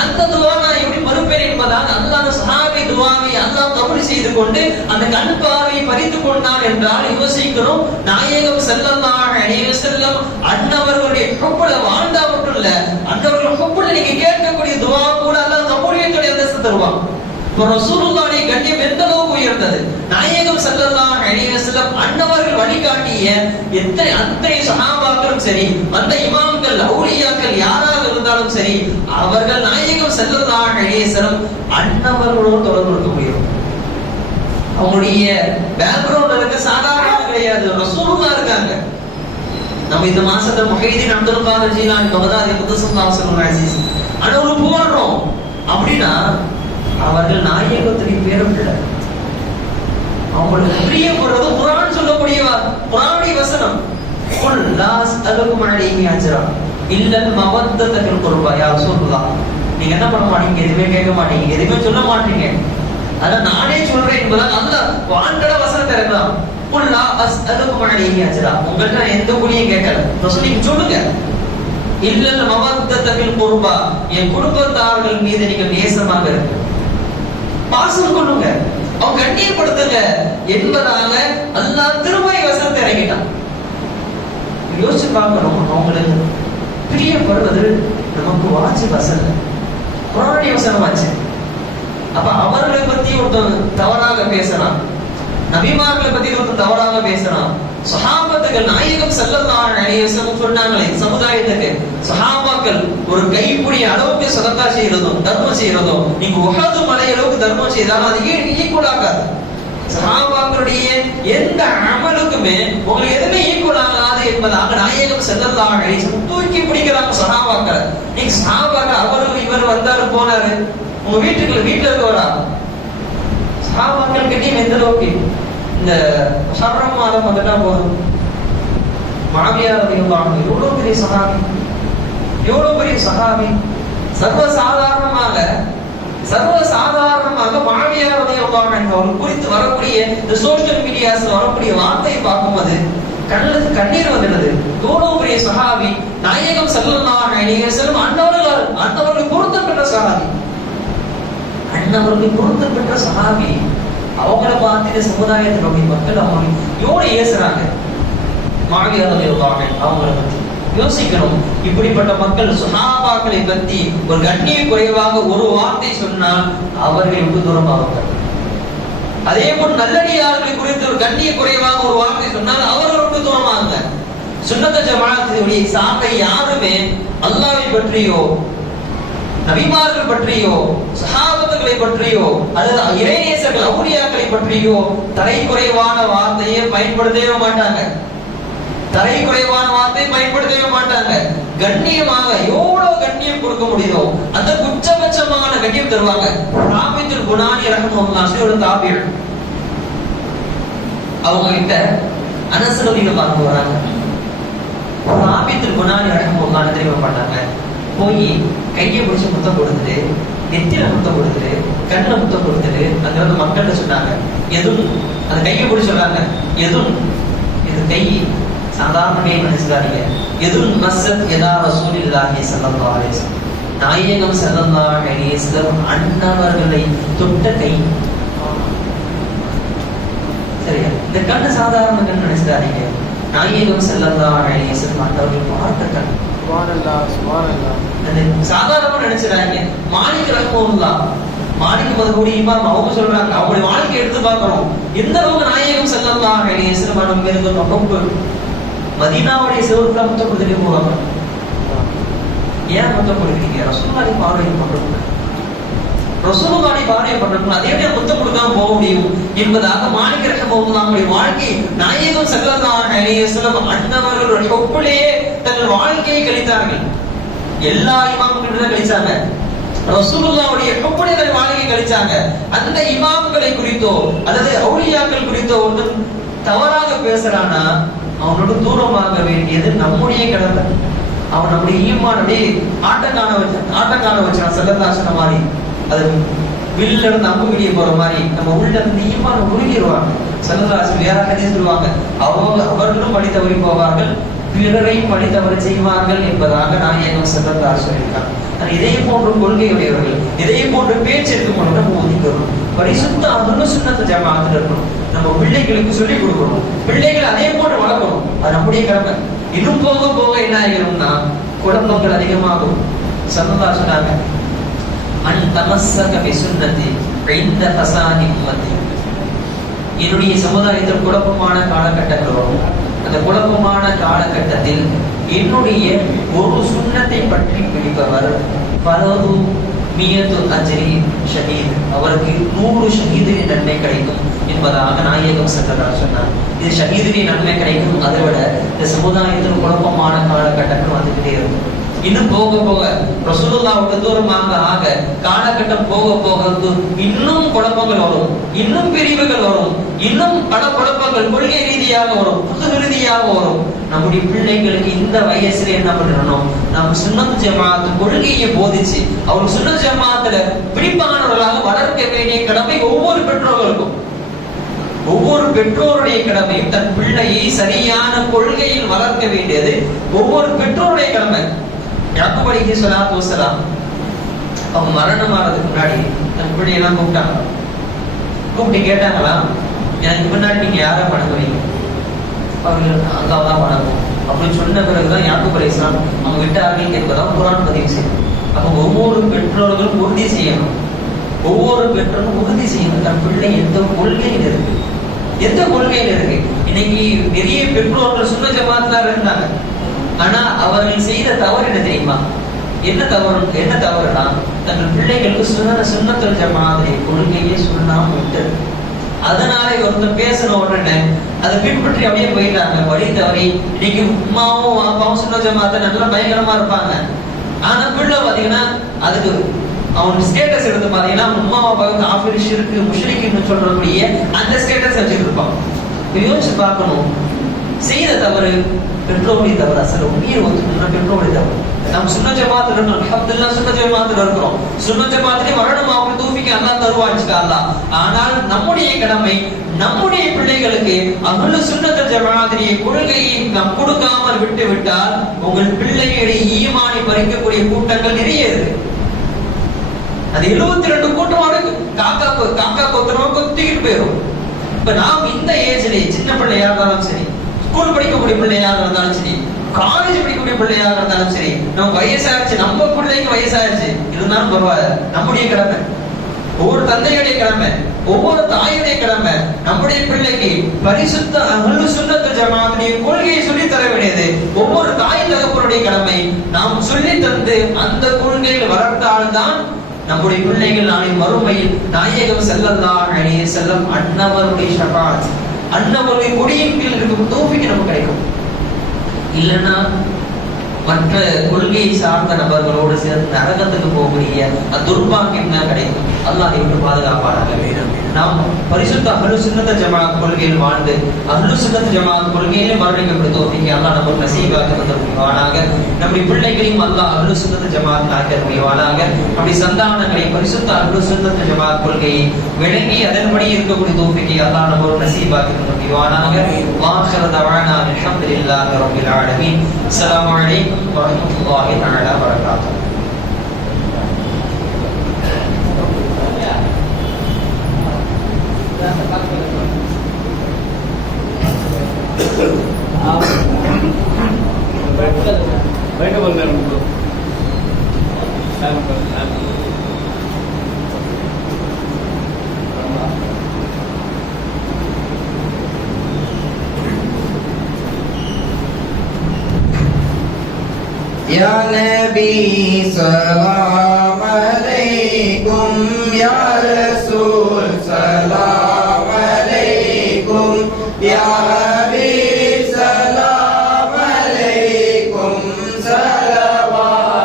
அந்த துஆ நான் எப்படி மறுப்பேன் என்பதாக அல்லாஹ் சஹாபி துஆவை அல்லாஹ் கபூல் செய்து கொண்டு அந்த கண் பார்வையை பறித்து கொண்டான் என்றால் யோசிக்கிறோம். நாயகம் ஸல்லல்லாஹு அலைஹி வஸல்லம் அன்னவர்களுடைய ஹுக்குல வாழ்ந்தா மட்டும் இல்ல, அன்னவர்கள் ஹுக்குல நீங்க கேட்கக்கூடிய துஆ கூட அல்லாஹ் கபூலியத்துடைய அந்தஸ்து தருவான். ரசூலுல்லாஹி கண்ணியம் எந்த அளவுக்கு உயர்ந்தது. நாயகம் ஸல்லல்லாஹு அலைஹி வஸல்லம் அன்னவர்கள் வழிகாட்டிய அத்தனை சஹாபாக்களும் சரி, அந்த இமாம்கள் அவுலியாக்கள் யாராக இருந்தாலும் இருந்தாலும் சரி, அவர்கள் நாயகம் ஸல்லல்லாஹு அலைஹி வஸல்லம் அன்னவர்களோடு தொடர்பு இருக்க முடியும். அவங்களுடைய பேக்ரவுண்ட் இருக்க சாதாரண கிடையாது, ரசூலுல்லாஹ் இருக்காங்க. நம்ம இந்த மாசத்துல முஹைதீன் அப்துல் காதர் ஜீலானி பகதாதி குத்ஸல்லாஹு ஸல்லல்லாஹு அலைஹி வஸல்லம் அனௌரு போறோம் அப்படின்னா அவர்கள் நாயகத்துக்கு பேரும் இல்லை. அவங்களுக்கு பிரியப்படுறது குர்ஆன் சொல்லக்கூடிய குர்ஆனுடைய வசனம். குல் லா அஸ்அலுக்கும் அலைஹி அஜ்ரா இல்லல் மவத்தத ஃபில் குர்பா யா ரசூலுல்லாஹ். நீங்க என்ன பண்ண மாட்டீங்க, எதுவுமே கேட்க மாட்டீங்க, எதுவுமே சொல்ல மாட்டீங்க. அத நானே சொல்றேன் என்பதால் அல்லாஹ் வான்கட வசனத்தை இறக்கலாம். குல் லா அஸ்அலுக்கும் அலைஹி அஜ்ரா. உங்கள்ட்ட நான் எந்த கூலியும் கேட்கல. ரசூல் நீங்க சொல்லுங்க. இல்லல் மவத்தத ஃபில் குர்பா, என் குடும்பத்தார்கள் மீது நீங்க நேசமாக இருங்க, பாசம் கொள்ளுங்க, அவங்க கண்ணியப்படுத்துங்க என்பதாக அல்லாஹ் திருமறை வசனத்தை இறங்கிட்டான். யோசிச்சு பார்க்கணும், அவங்களுக்கு பிரியப்படுவது நமக்கு வாஜிப் வசனம், குர்ஆனுடைய வசனமாச்சு. அப்ப அவர்களை பத்தி ஒருத்தன் தவறாக பேசலாம், நபிமார்களை பத்தி ஒருத்தன் தவறாக பேசலாம். சஹாபத்துகள் நாயகம் ஸல்லல்லாஹு அலைஹி வஸல்லம் சொன்னாங்களே சமுதாயத்துக்கு, சஹாபாக்கள் ஒரு கைப்பிடி அளவுக்கு சதகா செய்யறதும் தர்மம் செய்யறதும் நீங்க உஹது மலை அளவுக்கு தர்மம் செய்தாலும் அது ஈக்குவல் ஆகாது. சஹாபாக்களுடைய எந்த அமலுக்குமே உங்களுக்கு எதுவுமே ஈக்குவல் ஆகாது என்பதாக நாயகம் ஸல்லல்லாஹு அலைஹி வஸல்லம் தூக்கி பிடிக்கிறாங்க சஹாபாக்கள். நீங்க சஹாபாக்கள் அவரு இவர் வந்தாரு போனாரு, உங்க வீட்டுல இருக்கவரா சஹாபாக்கள் கிட்டயும் எந்த அளவுக்கு இந்த ஷர்ரம் மாதம் வந்துட்டா போதும், முஆவியா ரலியல்லாஹு அன்ஹு எவ்வளவு பெரிய சஹாபி, எவ்வளவு பெரிய சஹாபி. சர்வசாதாரணமாக முஆவியா ரலியல்லாஹு அன்ஹு அவர் குறித்து வரக்கூடிய இந்த சோஷியல் மீடியாஸ்ல வரக்கூடிய வார்த்தையை பார்க்கும்போது கண்ணுக்கு கண்ணீர் வந்துடுது. எவ்வளவு பெரிய சஹாபி, நாயகம் ஸல்லல்லாஹு அலைஹி வஸல்லம் அன்னவர்கள் பொருத்தம் பெற்ற சஹாபி, அன்னவர்கள் பொருத்தம் பெற்ற சஹாபி. அவங்கள பார்த்து சமுதாயத்தினுடைய மக்கள் அவங்க எவ்வளவு ஏசுறாங்க. முஆவியா ரலியல்லாஹு அன்ஹு அவங்கள பத்தி யோசிக்கணும். இப்படிப்பட்ட மக்கள் சஹாபாக்களை பத்தி ஒரு கண்ணிய குறைவாக ஒரு வார்த்தை சொன்னால் அவர்கள் எவ்வளவு தூரமாவார்கள். அதே போல் நல்லடியார்களை குறித்து ஒரு கண்ணிய குறைவாக ஒரு வார்த்தை சொன்னால் அவர்கள் எவ்வளவு தூரமாங்க. சுன்னத் ஜமாஅத்துடைய சார்ந்த யாருமே அல்லாஹ்வை பற்றியோ நபிமார்கள் பற்றியோ சஹாபத்துகளை பற்றியோ அல்லது இறைநேசர்கள் அவுலியாக்களை பற்றியோ தரை குறைவான வார்த்தையை பயன்படுத்தவே மாட்டாங்க. தரை குறைவான வார்த்தையை பயன்படுத்தவே மாட்டாங்க. கண்ணியமாக எவ்வளவு கண்ணியம் கொடுக்க முடியுதோ அந்த உச்சபட்சமான கண்ணியம் தருவாங்க. ராபித்துல் குனானி ரஹ்மத்துல்லாஹி ஒரு தாபிர், அவங்க கிட்ட அனஸ் ரலியல்லாஹு வராங்க. ராபித்துல் குனானி ரஹ்மத்துல்லாஹி தெரிவிக்க மாட்டாங்க. போய் கையை பிடிச்சி முத்தம் கொடுத்துட்டு, நெத்தியில முத்தம் கொடுத்துட்டு, கண்ணில் முத்தம் கொடுத்துட்டு அங்க வந்து மக்கள்கிட்ட சொன்னாங்க, எதுவும் அந்த கையை பிடிச்சி சொல்றாங்க, எதுவும் இது கை சாதாரண கை நினைச்சுக்காதீங்க, எதுவும் மஸ்ஸத் யதா ரசூலில்லாஹி ஸல்லல்லாஹு அலைஹி வஸல்லம், நாயகம் ஸல்லல்லாஹு அலைஹி வஸல்லம் அன்னவர்களை தொட்ட கை. சரியா? இந்த கண்ணு சாதாரண கண் நினைச்சுக்காதீங்க, நாயகம் ஸல்லல்லாஹு அலைஹி வஸல்லம் அன்னவர்கள் பார்த்த கண். சாதாரணமா நினைச்சிடாங்க. மாலிக் ரஹ்மத்துல்லாஹ், மாலிக் மதுஹூரி இமாம் அவங்க சொல்றாங்க, அவங்களுடைய வாழ்க்கை எடுத்து பார்க்கணும் எந்த அளவுக்கு நாயகம் ஸல்லல்லாஹு அலைஹி வஸல்லம் நம்ம மேல ரொம்ப மதீனாவுடைய சிவத்துல முத்தம் கொடுத்துட்டே போவாங்க. ஏன் முத்தம் கொடுக்குறீங்க? ரசூலுல்லாஹி பார்வை பண்றோம், ரசூலுல்லாஹி பார்வை பண்றோம், அதே மாதிரி முத்தம் கொடுக்காம போக முடியும் என்பதாக மாலிக் ரஹ்மத்துல்லாஹுடைய வாழ்க்கை நாயகம் ஸல்லல்லாஹு அலைஹி வஸல்லம் அன்னவர்களுடைய ஒப்பிலேயே தங்கள் வாழ்க்கையை கழித்தார்கள். எல்லா இமாம்களும் தான் கழிச்சாங்க, ரசூலுல்லாஹ்வுடைய ஒப்பிலே தங்கள் வாழ்க்கையை கழிச்சாங்க. அந்த இமாம்களை குறித்தோ அல்லது அவுலியாக்கள் குறித்தோ ஒருத்தன் தவறாக பேசுறானா அவனோட தூரமாக வேண்டியது நம்முடைய கடமை. அவன் நம்முடைய ஈமான் அப்படியே ஆட்டக்கான வச்சான் செல்லதாசன மாதிரி, அது வில்ல இருந்து அம்பு வெளியே போற மாதிரி நம்ம உள்ள இருந்து ஈமான் உருகிடுவாங்க. செல்லதாசன் வேற கதை சொல்லுவாங்க, அவர்களும் படி தவறி போவார்கள், பிறரையும் படி தவறு செய்வார்கள் என்பதாக நாயகம் ஸல்லல்லாஹு சொல்லியிருக்காங்க. இதே போன்ற கொள்கையுடையவர்கள், இதே போன்ற பேச்சு இருக்கும் நம்ம ஒதுக்கணும். பரிசுத்த அதுன்னு சுன்னத் ஜமாஅத்துல இருக்கணும். நம்ம பிள்ளைகளுக்கு சொல்லிக் கொடுக்கணும், பிள்ளைகளை அதே போன்று வளர்க்கணும், அது நம்முடைய கடமை. இன்னும் போக போக என்ன ஆகிடும்னா குழப்பங்கள் அதிகமாகும். ஸல்லல்லாஹு சொன்னாங்க, அன் தமஸ்ஸக பிசுன்னதி இன்த ஃபஸாதி உம்மதி. என்னுடைய சமுதாயத்தில் குழப்பமான காலகட்டங்கள் வரும். அந்த குழப்பமான காலகட்டத்தில் என்னுடைய ஒரு சுன்னத்தை பற்றி பிடிப்பவர் பலது மியது அஜ்ரி ஷஹீத், அவருக்கு 100 ஷஹீதின் நன்மை கிடைக்கும் என்பதாக நாயகம் ஸல்லல்லாஹு சொன்னார். இது ஷஹீதின் நன்மை கிடைக்கும். அதை விட இந்த சமுதாயத்தில் குழப்பமான காலகட்டங்கள் வந்துகிட்டே இருக்கும். இன்னும் போக போக ரசூலுல்லாஹ்வுக்கு தூரமாக ஆக காலகட்டம் போக போக இன்னும் குழப்பங்கள் வரும், இன்னும் பிரிவுகள் வரும், இன்னும் பல குழப்பங்கள் கொள்கை ரீதியாக வரும், புது ரீதியாக வரும். நம்முடைய பிள்ளைகளுக்கு இந்த வயசுல என்ன பண்ணணும், நம்ம சுன்னத் ஜமாத் கொள்கையை போதிச்சு அவர் சுன்னத் ஜமாத்துல பிடிப்பானவர்களாக வளர்க்க வேண்டிய கடமை ஒவ்வொரு பெற்றோர்களுக்கும். ஒவ்வொரு பெற்றோருடைய கடமையும் தன் பிள்ளையை சரியான கொள்கையில் வளர்க்க வேண்டியது ஒவ்வொரு பெற்றோருடைய கடமை. யாக்கூப் அலைஹிஸ்ஸலாத்து வஸ்ஸலாம் அவங்க மரணமானதுக்கு முன்னாடி தன் பிள்ளையெல்லாம் கூப்பிட்டாங்க. கூப்பிட்டு கேட்டாங்களா, எனக்கு முன்னாடி நீங்க யாரை வணங்குவீங்க? அவர்கள் அல்லாஹ் தான் வணங்குவோம் அப்படின்னு சொன்ன பிறகுதான் யாக்கூப் அலைஹிஸ்ஸலாம் அவங்க விட்டார்கள் என்பதான் குர்ஆன் பதிவு செய்யும். அப்ப ஒவ்வொரு பெற்றோர்களும் உறுதி செய்யணும், ஒவ்வொரு பெற்றோரும் உறுதி செய்யணும் தன் பிள்ளை எந்த கொள்கையில் இருக்கு, எந்த கொள்கையில் இருக்கு. இன்னைக்கு நிறைய பெற்றோர்கள் சுன்னத் ஜமாத்ல இருந்தாங்க. ஆனா அவர்கள் செய்த தவறு என்ன தெரியுமா? என்ன தவறுனா தங்கள் பிள்ளைகளுக்கு சுன்னத்துல் ஜமாத்துடைய கொள்கையே சொல்லாம விட்டு, அதனால ஒருத்தர் பேசின உடனே அதை பின்பற்றி அப்படியே போயிட்டாங்க. வழி தவறி இன்னைக்கு உம்மாவும் அப்பாவும் சுன்னத் ஜமாத்தை நல்லா பயங்கரமா இருப்பாங்க. ஆனா பிள்ளை பாத்தீங்கன்னா அதுக்கு அவன் ஸ்டேட்டஸ் எடுத்து பாத்தீங்கன்னா உம்மா அப்பாவுக்கு காஃபிர் ஷிர்க் முஷ்ரிக்னு சொல்றக்கூடிய அந்த ஸ்டேட்டஸ் வச்சுட்டு இருப்பான். யோசிச்சு பார்க்கணும், செய்த தவறு பெற்றோருடைய தவறு. அசல் உண்மையை ஒத்துக்கணும்னா பெற்றோருடைய தவறு. நம்ம சுன்னத் ஜமாத்துல இருக்கோம், அல்ஹம்துலில்லாஹ் சுன்னத் ஜமாத்துல இருக்கிறோம். சுன்னத் ஜமாத்திலே வரணும் அவங்க தௌஃபீக் அல்லாஹ் தருவான் இன்ஷாஅல்லாஹ். ஆனால் நம்முடைய கடமை நம்முடைய பிள்ளைகளுக்கு அஹ்லு சுன்னத் ஜமாத்திலே கொள்கையை நாம் கொடுக்காமல் விட்டு விட்டால் உங்கள் பிள்ளைகளுடைய ஈமானை பறிக்கக்கூடிய கூட்டங்கள் நிறைய இருக்கு. அது 72 கூட்டமா இருக்கு. காக்கா கொத்துறவங்க கொத்திக்கிட்டு போயிடும். இப்ப நாம் இந்த ஏஜ்ல சின்ன பிள்ளையா இருந்தாலும் சரி, ஸ்கூல் படிக்கக்கூடிய பிள்ளையாக இருந்தாலும் சரி, காலேஜ் படிக்கக்கூடிய பிள்ளையாக இருந்தாலும் சரி, நம்ம வயசாச்சு, நம்ம பிள்ளைக்கு வயசாச்சு இருந்தாலும் பரவாயில்ல, நம்முடைய கடமை, ஒவ்வொரு தந்தையுடைய கடமை, ஒவ்வொரு தாயுடைய கடமை நம்முடைய பிள்ளைக்கு பரிசுத்த அஹ்லு சுன்னத் ஜமாத்துடைய கொள்கையை சொல்லி தர வேண்டியது ஒவ்வொரு தாய் தகப்பனுடைய கடமை. நாம் சொல்லி தந்து அந்த கொள்கையில் வளர்த்தால்தான் நம்முடைய பிள்ளைகள் நாளை மறுமையில் நாயகம் ஸல்லல்லாஹு அலைஹி வஸல்லம் அன்னவருடைய ஷஃபாஅத், அன்னவருடைய கொடியின் கீழ் இருக்கும் தௌஃபீக் நமக்கு கிடைக்கும். இல்லைன்னா மற்ற கொள்கையை சார்ந்த நபர்களோடு சேர்ந்து நரகத்துக்கு போகக்கூடிய துர்பாக்கியம் தான் கிடைக்கும். அல்லாஹ் அதை விட்டு பாதுகாப்பானாக. நாம் பரிசுத்த அஹ்லு சுன்னத் ஜமாத் கொள்கையில் வாழ்ந்து அஹ்லு சுன்னத் ஜமாத் கொள்கையிலே மரணிக்கக்கூடிய தௌஃபீக் அல்லாஹ் நமக்கு நசீபாக்கி தந்தருள்வானாக. நம்முடைய பிள்ளைகளையும் அல்லாஹ் அஹ்லு சுன்னத் ஜமாத் ஆக்கியருள்வானாக. நம்முடைய சந்தானங்களை பரிசுத்த அஹ்லு சுன்னத் ஜமாத் கொள்கையை விளங்கி அதன்படி இருக்கக்கூடிய தௌஃபீக்கை அல்லாஹ் நமக்கு நசீபாக்கி தந்தருள்வானாக. வாஹிரு தஅவானா அல்ஹம்துலில்லாஹி ரப்பில் ஆலமீன். அஸ்ஸலாமு அலைக்கும் வரஹ்மத்துல்லாஹி தஆலா வபரகாத்துஹு. బయట బంగారం या नबी सलाम अलैकुम, या रसूल सलाम अलैकुम, या हबीब सलाम अलैकुम, सलवातुल्लाह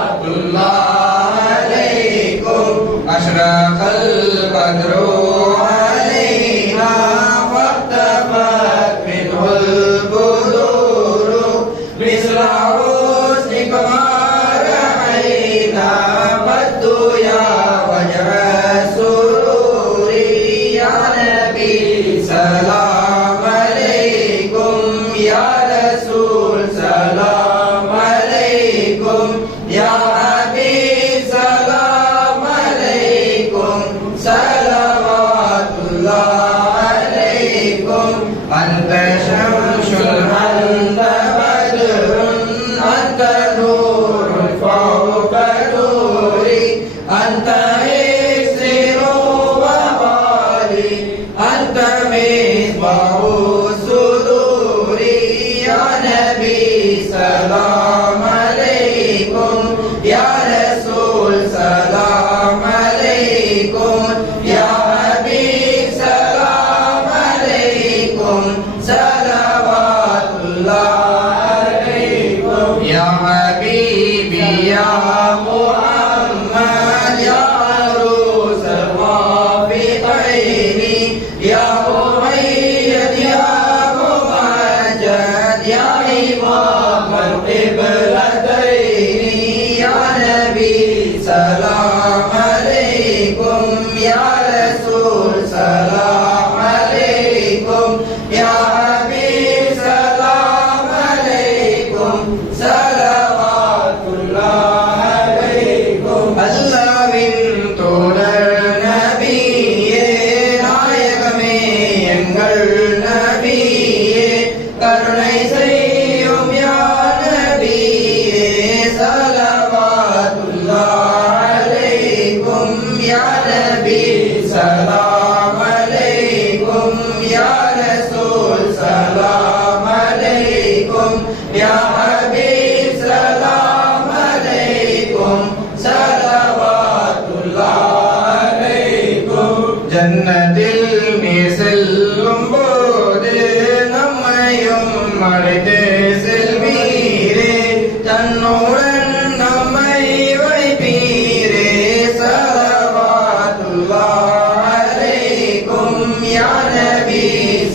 अलैकुम, अशरक़ल बद्रु अलैना वक्तफ़त मिनहुल बुदूरु मिस्लहु सलाम अलैकुम, या रसूल सलाम अलैकुम, या हबीब सलाम अलैकुम, सलवातुल्लाह अलैकुम, अंत शम्सुल अंत बद्रुन अंत नूरुन फौका नूरी, अंत इस्रो वबाली, अंत मिस्बाहु सुदूरी, या नबी सलाम رسول سلام عليكم يا حبيب سلام عليكم صلوات الله عليكم அல்லாஹ்வின் தூதர் நபியே நாயகமே எங்கள் நபியே கருணை செய்யும் யா நபியே ஸலவாத்துல்லாஹ் அலைக்கும் யா நபி சலாம் அலைக்கும் யா ரசூல் சலாம் அலைக்கும் யா ஹபீப் சலாம் அலைக்கும் ஸலவாத்துல்லாஹ் அலைக்கும் ஜன்னத்தில் நீ செல்லும் போது நம்மையும் அழைத்து செல்வீரே தன்னுடன் நம்மை வைப்பீரே ஸலவாத்துல்லாஹ் அலைக்கும் யா நபி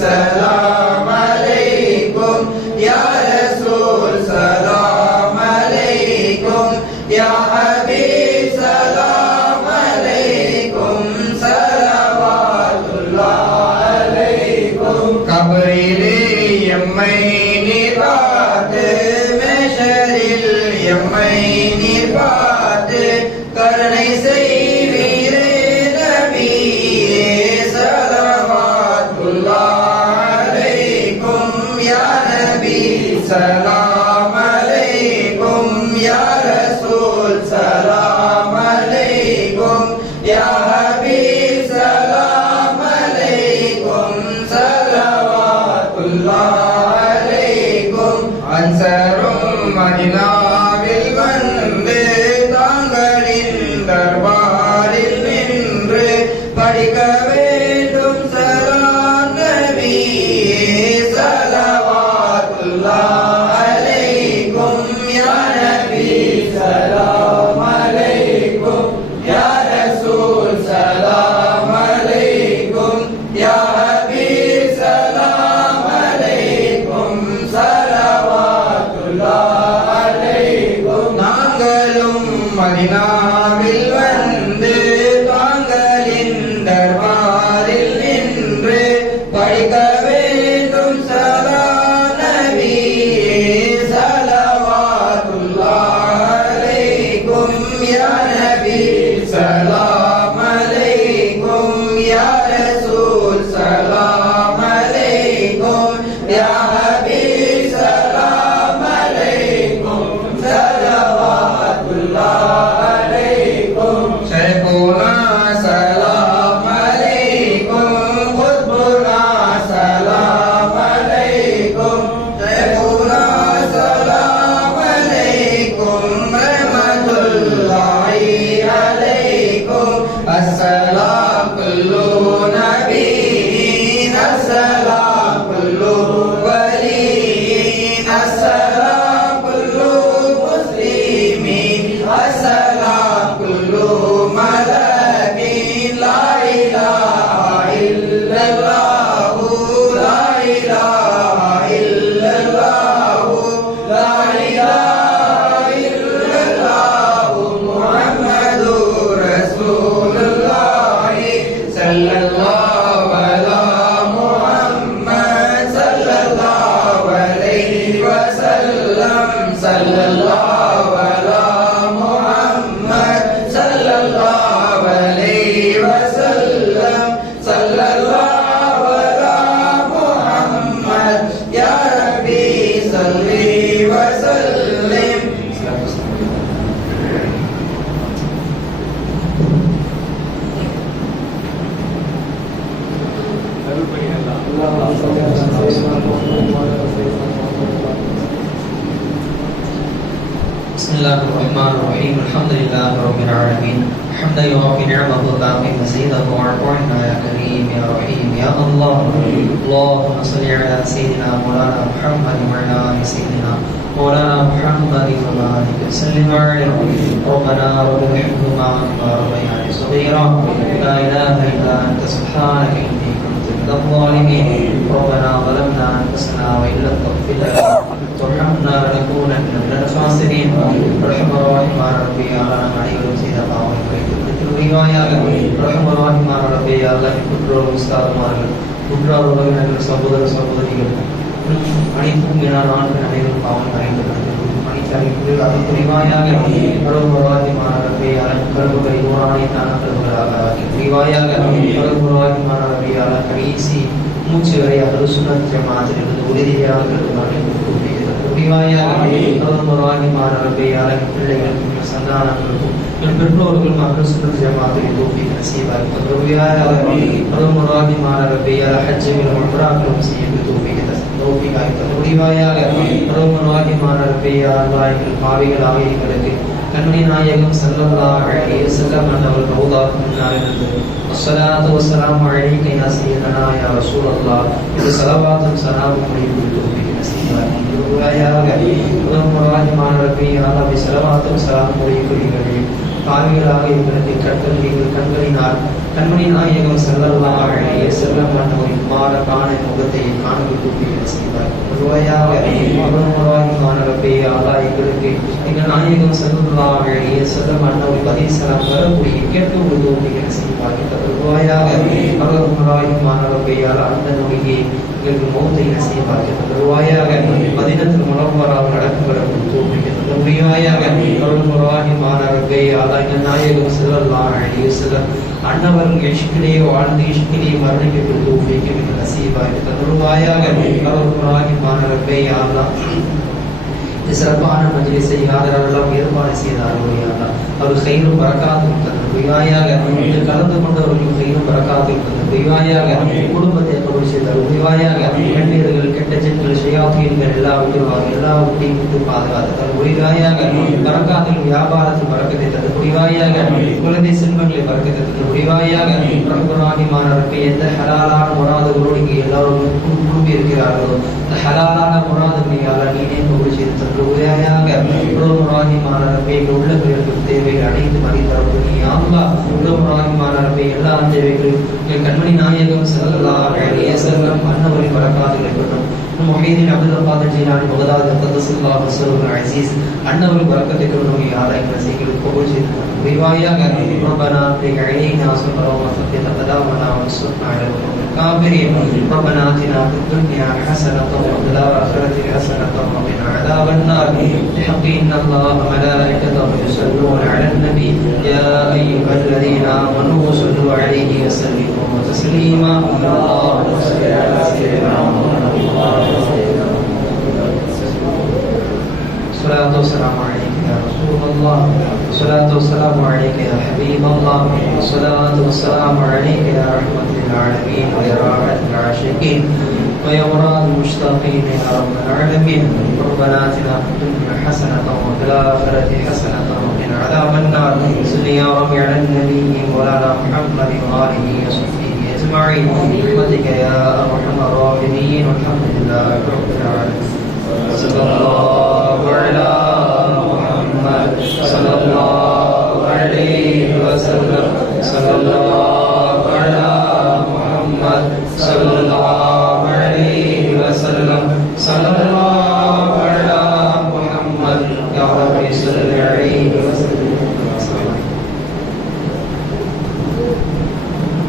சலாம் அலைக்கும் யா ரசூல் சலாம் அலைக்கும் யா ஹபீப் சலாம் அலைக்கும் ஸலவாத்துல்லாஹ் அலைக்கும் கபரிலே எம்மை நீர் பார்த்து மேஷரில் எம்மை நீர் பார்த்து கருணை செய்வீரே நபியே ஸலவாத்துல்லாஹ் அலைக்கும் யா நபி சலாம் அலைக்கும் யா ரசூல் சலாம் அலைக்கும் யா ஹபீப் சலாம் அலைக்கும் ஸலவாத்துல்லாஹ் அலைக்கும் அன்சரும் மதீனாவில் வந்து தாங்களின் தர்பாரில் நின்று படிக்க வேண்டும் சலாம் நபியே ஸலவாத்துல்லாஹ் அலைக்கும் யா நபி சலாம் அலைக்கும் யா ரசூல் சலாம் அலைக்கும் யா ஹபீப் சலாம் அலைக்கும் ஸலவாத்துல்லாஹ் அலைக்கும் நாங்களும் மதீனாவில் வந்து தாங்களின் தர்பாரில் நின்று படிக்க வேண்டும் சலாம் நபியே ஸலவாத்துல்லாஹ் அலைக்கும் யா நபி சலாம் அலைக்கும் யா ரசூல் சலாம் அலைக்கும் யா ஹபீப் சலாம் அலைக்கும் ஸலவாத்துல்லாஹ் அலைக்கும் ஷைகுனா சலாம் அலைக்கும் குத்புனா சலாம் அலைக்கும் ஷைகுனா சலாம் அலைக்கும் ரஹ்மத்துல்லாஹி அலைக்கும் அஸ்ஸலாம் குல்லு நபியின் அஸ்ஸலாம் குல்லு வலியின் அஸ்ஸலாம் குல்லு முஸ்லிமீன் அஸ்ஸலாம் குல்லு மலகின் லா இலாஹா இல்லல்லாஹு லா இலாஹா இல்லல்லாஹு லா இலாஹா இல்லல்லாஹு முஹம்மதுர் ரசூலுல்லாஹி ஸல்லல்லாஹு அலா முஹம்மத் ஸல்லல்லாஹு அலைஹி வஸல்லம் ஸல்லல்லாஹு அலா முஹம்மத் ஸல்லல்லாஹு அலைஹி வஸல்லம் ஸல்லல்லாஹு அலா முஹம்மத் யா ரப்பி ஸல்லி வஸல்லிம் அருள்பணி அல்லாஹ் بسم الله الرحمن الرحيم الحمد لله رب العالمين حمدا يوافي نعمه وكافي مزيده وارحمنا يا كريم يا رحيم يا الله اللهم صل على سيدنا مولانا محمد وعلى ال سيدنا مولانا محمد وبارك وسلم عليه ربنا رب ارحمهما كما ربياني صغيرا لا اله الا انت سبحانك اني كنت من الظالمين ربنا ظلمنا انفسنا وان لم تغفر لنا وارحمنا لنكونن من الخاسرين رحم الراحمان ربي அல்லாஹ் அனைவரும் செய்த பாவங்களை புரிவாயாக ரஹ்ம ரஹீமான ரப்பே அல்லாஹ் குற்றோர் உஸ்தாதுமார்கள் குற்றார் உறவினர்கள் சகோதர சகோதரிகள் அனைத்தும் மீனான ஆண்கள் அனைவரும் பாவம் அனைத்து மணிச்சாலைக்கு அது புரிவாயாக ரஹ்ம ரஹீமான ரப்பே அல்லாஹ் கருவுகளை நூறானை தானங்களாக ஆக்கி புரிவாயாக ரஹ்ம ரஹீமான ரப்பே அல்லாஹ் கடைசி மூச்சு வரை அஹ்லுஸ் சுன்னத் ஜமாஅத்தில் இருந்து உறுதியாக புரிவாயாக ரஹ்ம ரஹீமான ரப்பே அல்லாஹ் பிள்ளைகளுக்கும் சந்தானங்களுக்கும் பெற்றோர்களும் அஹ்லுஸ் சுன்னத் ஜமாஅத்தில் தௌஃபீக் நசீபாக்கி தருவாயாக ரஹ்ம ரஹீமான ரப்பே அல்லாஹ் ஹஜ்ஜிலும் உம்ராக்களும் செய்ய தௌஃபீக் ஆக்கி தருவாயாக ரஹ்ம ரஹீமான ரப்பே அல்லாஹ் எங்கள் பாவிகளாக எங்களுக்கு கண்மணி நாயகம் ஸல்லல்லாஹு அலைஹி வஸல்லம் அவர்கள் ரவுதாவுக்கு முன்னால் இருந்து அஸ்ஸலாத்து வஸ்ஸலாமு அலைக யா சய்யிதனா யா ரசூலல்லாஹ் இந்த ஸலவாத்தும் ஸலாமும் அலைஹி தௌஃபீக் நசீபாக்கி தருவாயாக ரஹ்ம ரஹீமான ரப்பே அல்லாஹ் ஸலவாத்தும் ஸலாமும் அலைஹி பாவிகளாக எங்களுக்கு கண்களினால் கண்மணி நாயகம் ஸல்லல்லாஹு அலைஹி வஸல்லம் அவர்களின் மாறக்கான முகத்தை காணவிட்டு செய்வார் பொதுவாயாக ரஹ்ம ரப்பே அல்லாஹ் எங்களுக்கு எங்கள் நாயகம் ஸல்லல்லாஹு அலைஹி வஸல்லம் அவர்கள் பதிசலாம் வரக்கூடிய கேட்டு உதவிகளை செய்வார் பொதுவாயாக ரஹ்ம ரப்பே அல்லாஹ் அந்த நொடியை எங்களுக்கு மௌத்தை நசீபாக்கி பொதுவாயாக மதீனத்துல் முனவ்வராவில் நடக்கிற பொதுவாயாக ரஹ்ம ரப்பே அல்லாஹ் எங்கள் நாயகம் ஸல்லல்லாஹு அலைஹி வஸல்லம் அன்னவர்கள் இஷ்கிலே வாழ்ந்து இஷ்கிலே மரணிக்க தௌஃபீக் நசீபாக்கி தருவாயாக ரஹ்ம ரப்பே அல்லாஹ் சிறப்பான மஜ்லிஸை யாரெல்லாம் ஏற்பாடு செய்தார்களோ அல்லாஹ் அவர் கைரும் பரக்காத்தும் தருவாயாக கலந்து கொண்டவர்களுக்கு கைரும் பரக்காத்தும் தருவாயாக குடும்பத்தை கபூல் செய்து தருவாயாக கண்ணீர்கள் கெட்ட ஜென்கள் ஷயாத்தீன்கள் எல்லாவற்றையும் விட்டு பாதுகாத்து தருவாயாக பரக்காத்தில் வியாபாரத்தில் பறக்கத்தை தருவாயாக குழந்தை செல்வங்களை பறக்கத்தை தருவாயாக ரஹ்ம ரப்பே எந்த ஹலாலான முராதுகளோடு இங்கே எல்லாரும் குழும்பி இருக்கிறார்களோ அந்த ஹலாலான முராதுகளை அல்லாஹ் நீனே கபூல் செய்து தருவாயாக ரஹ்ம ரப்பே உள்ளவர்களுக்கு தேவைகள் அனைத்து மறித்தரக்கூடிய அல்லாஹ் ரஹ்ம ரப்பே எல்லா தேவைகளும் கண்மணி நாயகம் ஸல்லல்லாஹு அலைஹி வஸல்லம் அன்னவரின் பரக்காத்துகளை கொண்டும் முஹீதீன் அப்துல் காதிர் ஜீலானி பகதாத் தக்ஸல்லாஹு வஸல்லம் அஸீஸ் அன்னவரின் பரக்கத்தை கொண்டும் யாரா எங்களை செய்கிறது கபூல் செய்து ரிவாயாக ரப்பனா அஃரிக் அலைனா ஸப்ரன் வ ثبت أقدامنا وانصرنا على القوم الكافرين ربنا آتنا في الدنيا حسنة وفي الآخرة حسنة وقنا عذاب النار بحق إن الله وملائكته يصلون على النبي يا أيها الذين آمنوا صلوا عليه وسلموا تسليما اللهم صل على سيدنا محمد الصلاة والسلام عليك يا رسول الله الصلاة والسلام عليك يا حبيب الله الصلاة والسلام عليك يا رحمة للعالمين ويا راحة العاشقين ويا مراد المشتاقين يا رب العالمين ربنا آتنا في الدنيا حسنة وفي الآخرة حسنة وقنا عذاب النار صل يا رب على النبي مولانا محمد وآله وصحبه أجمعين برحمتك يا أرحم الراحمين والحمد لله رب العالمين صلى الله على محمد صلى الله عليه وسلم صلى الله على محمد صلى الله عليه وسلم صلى الله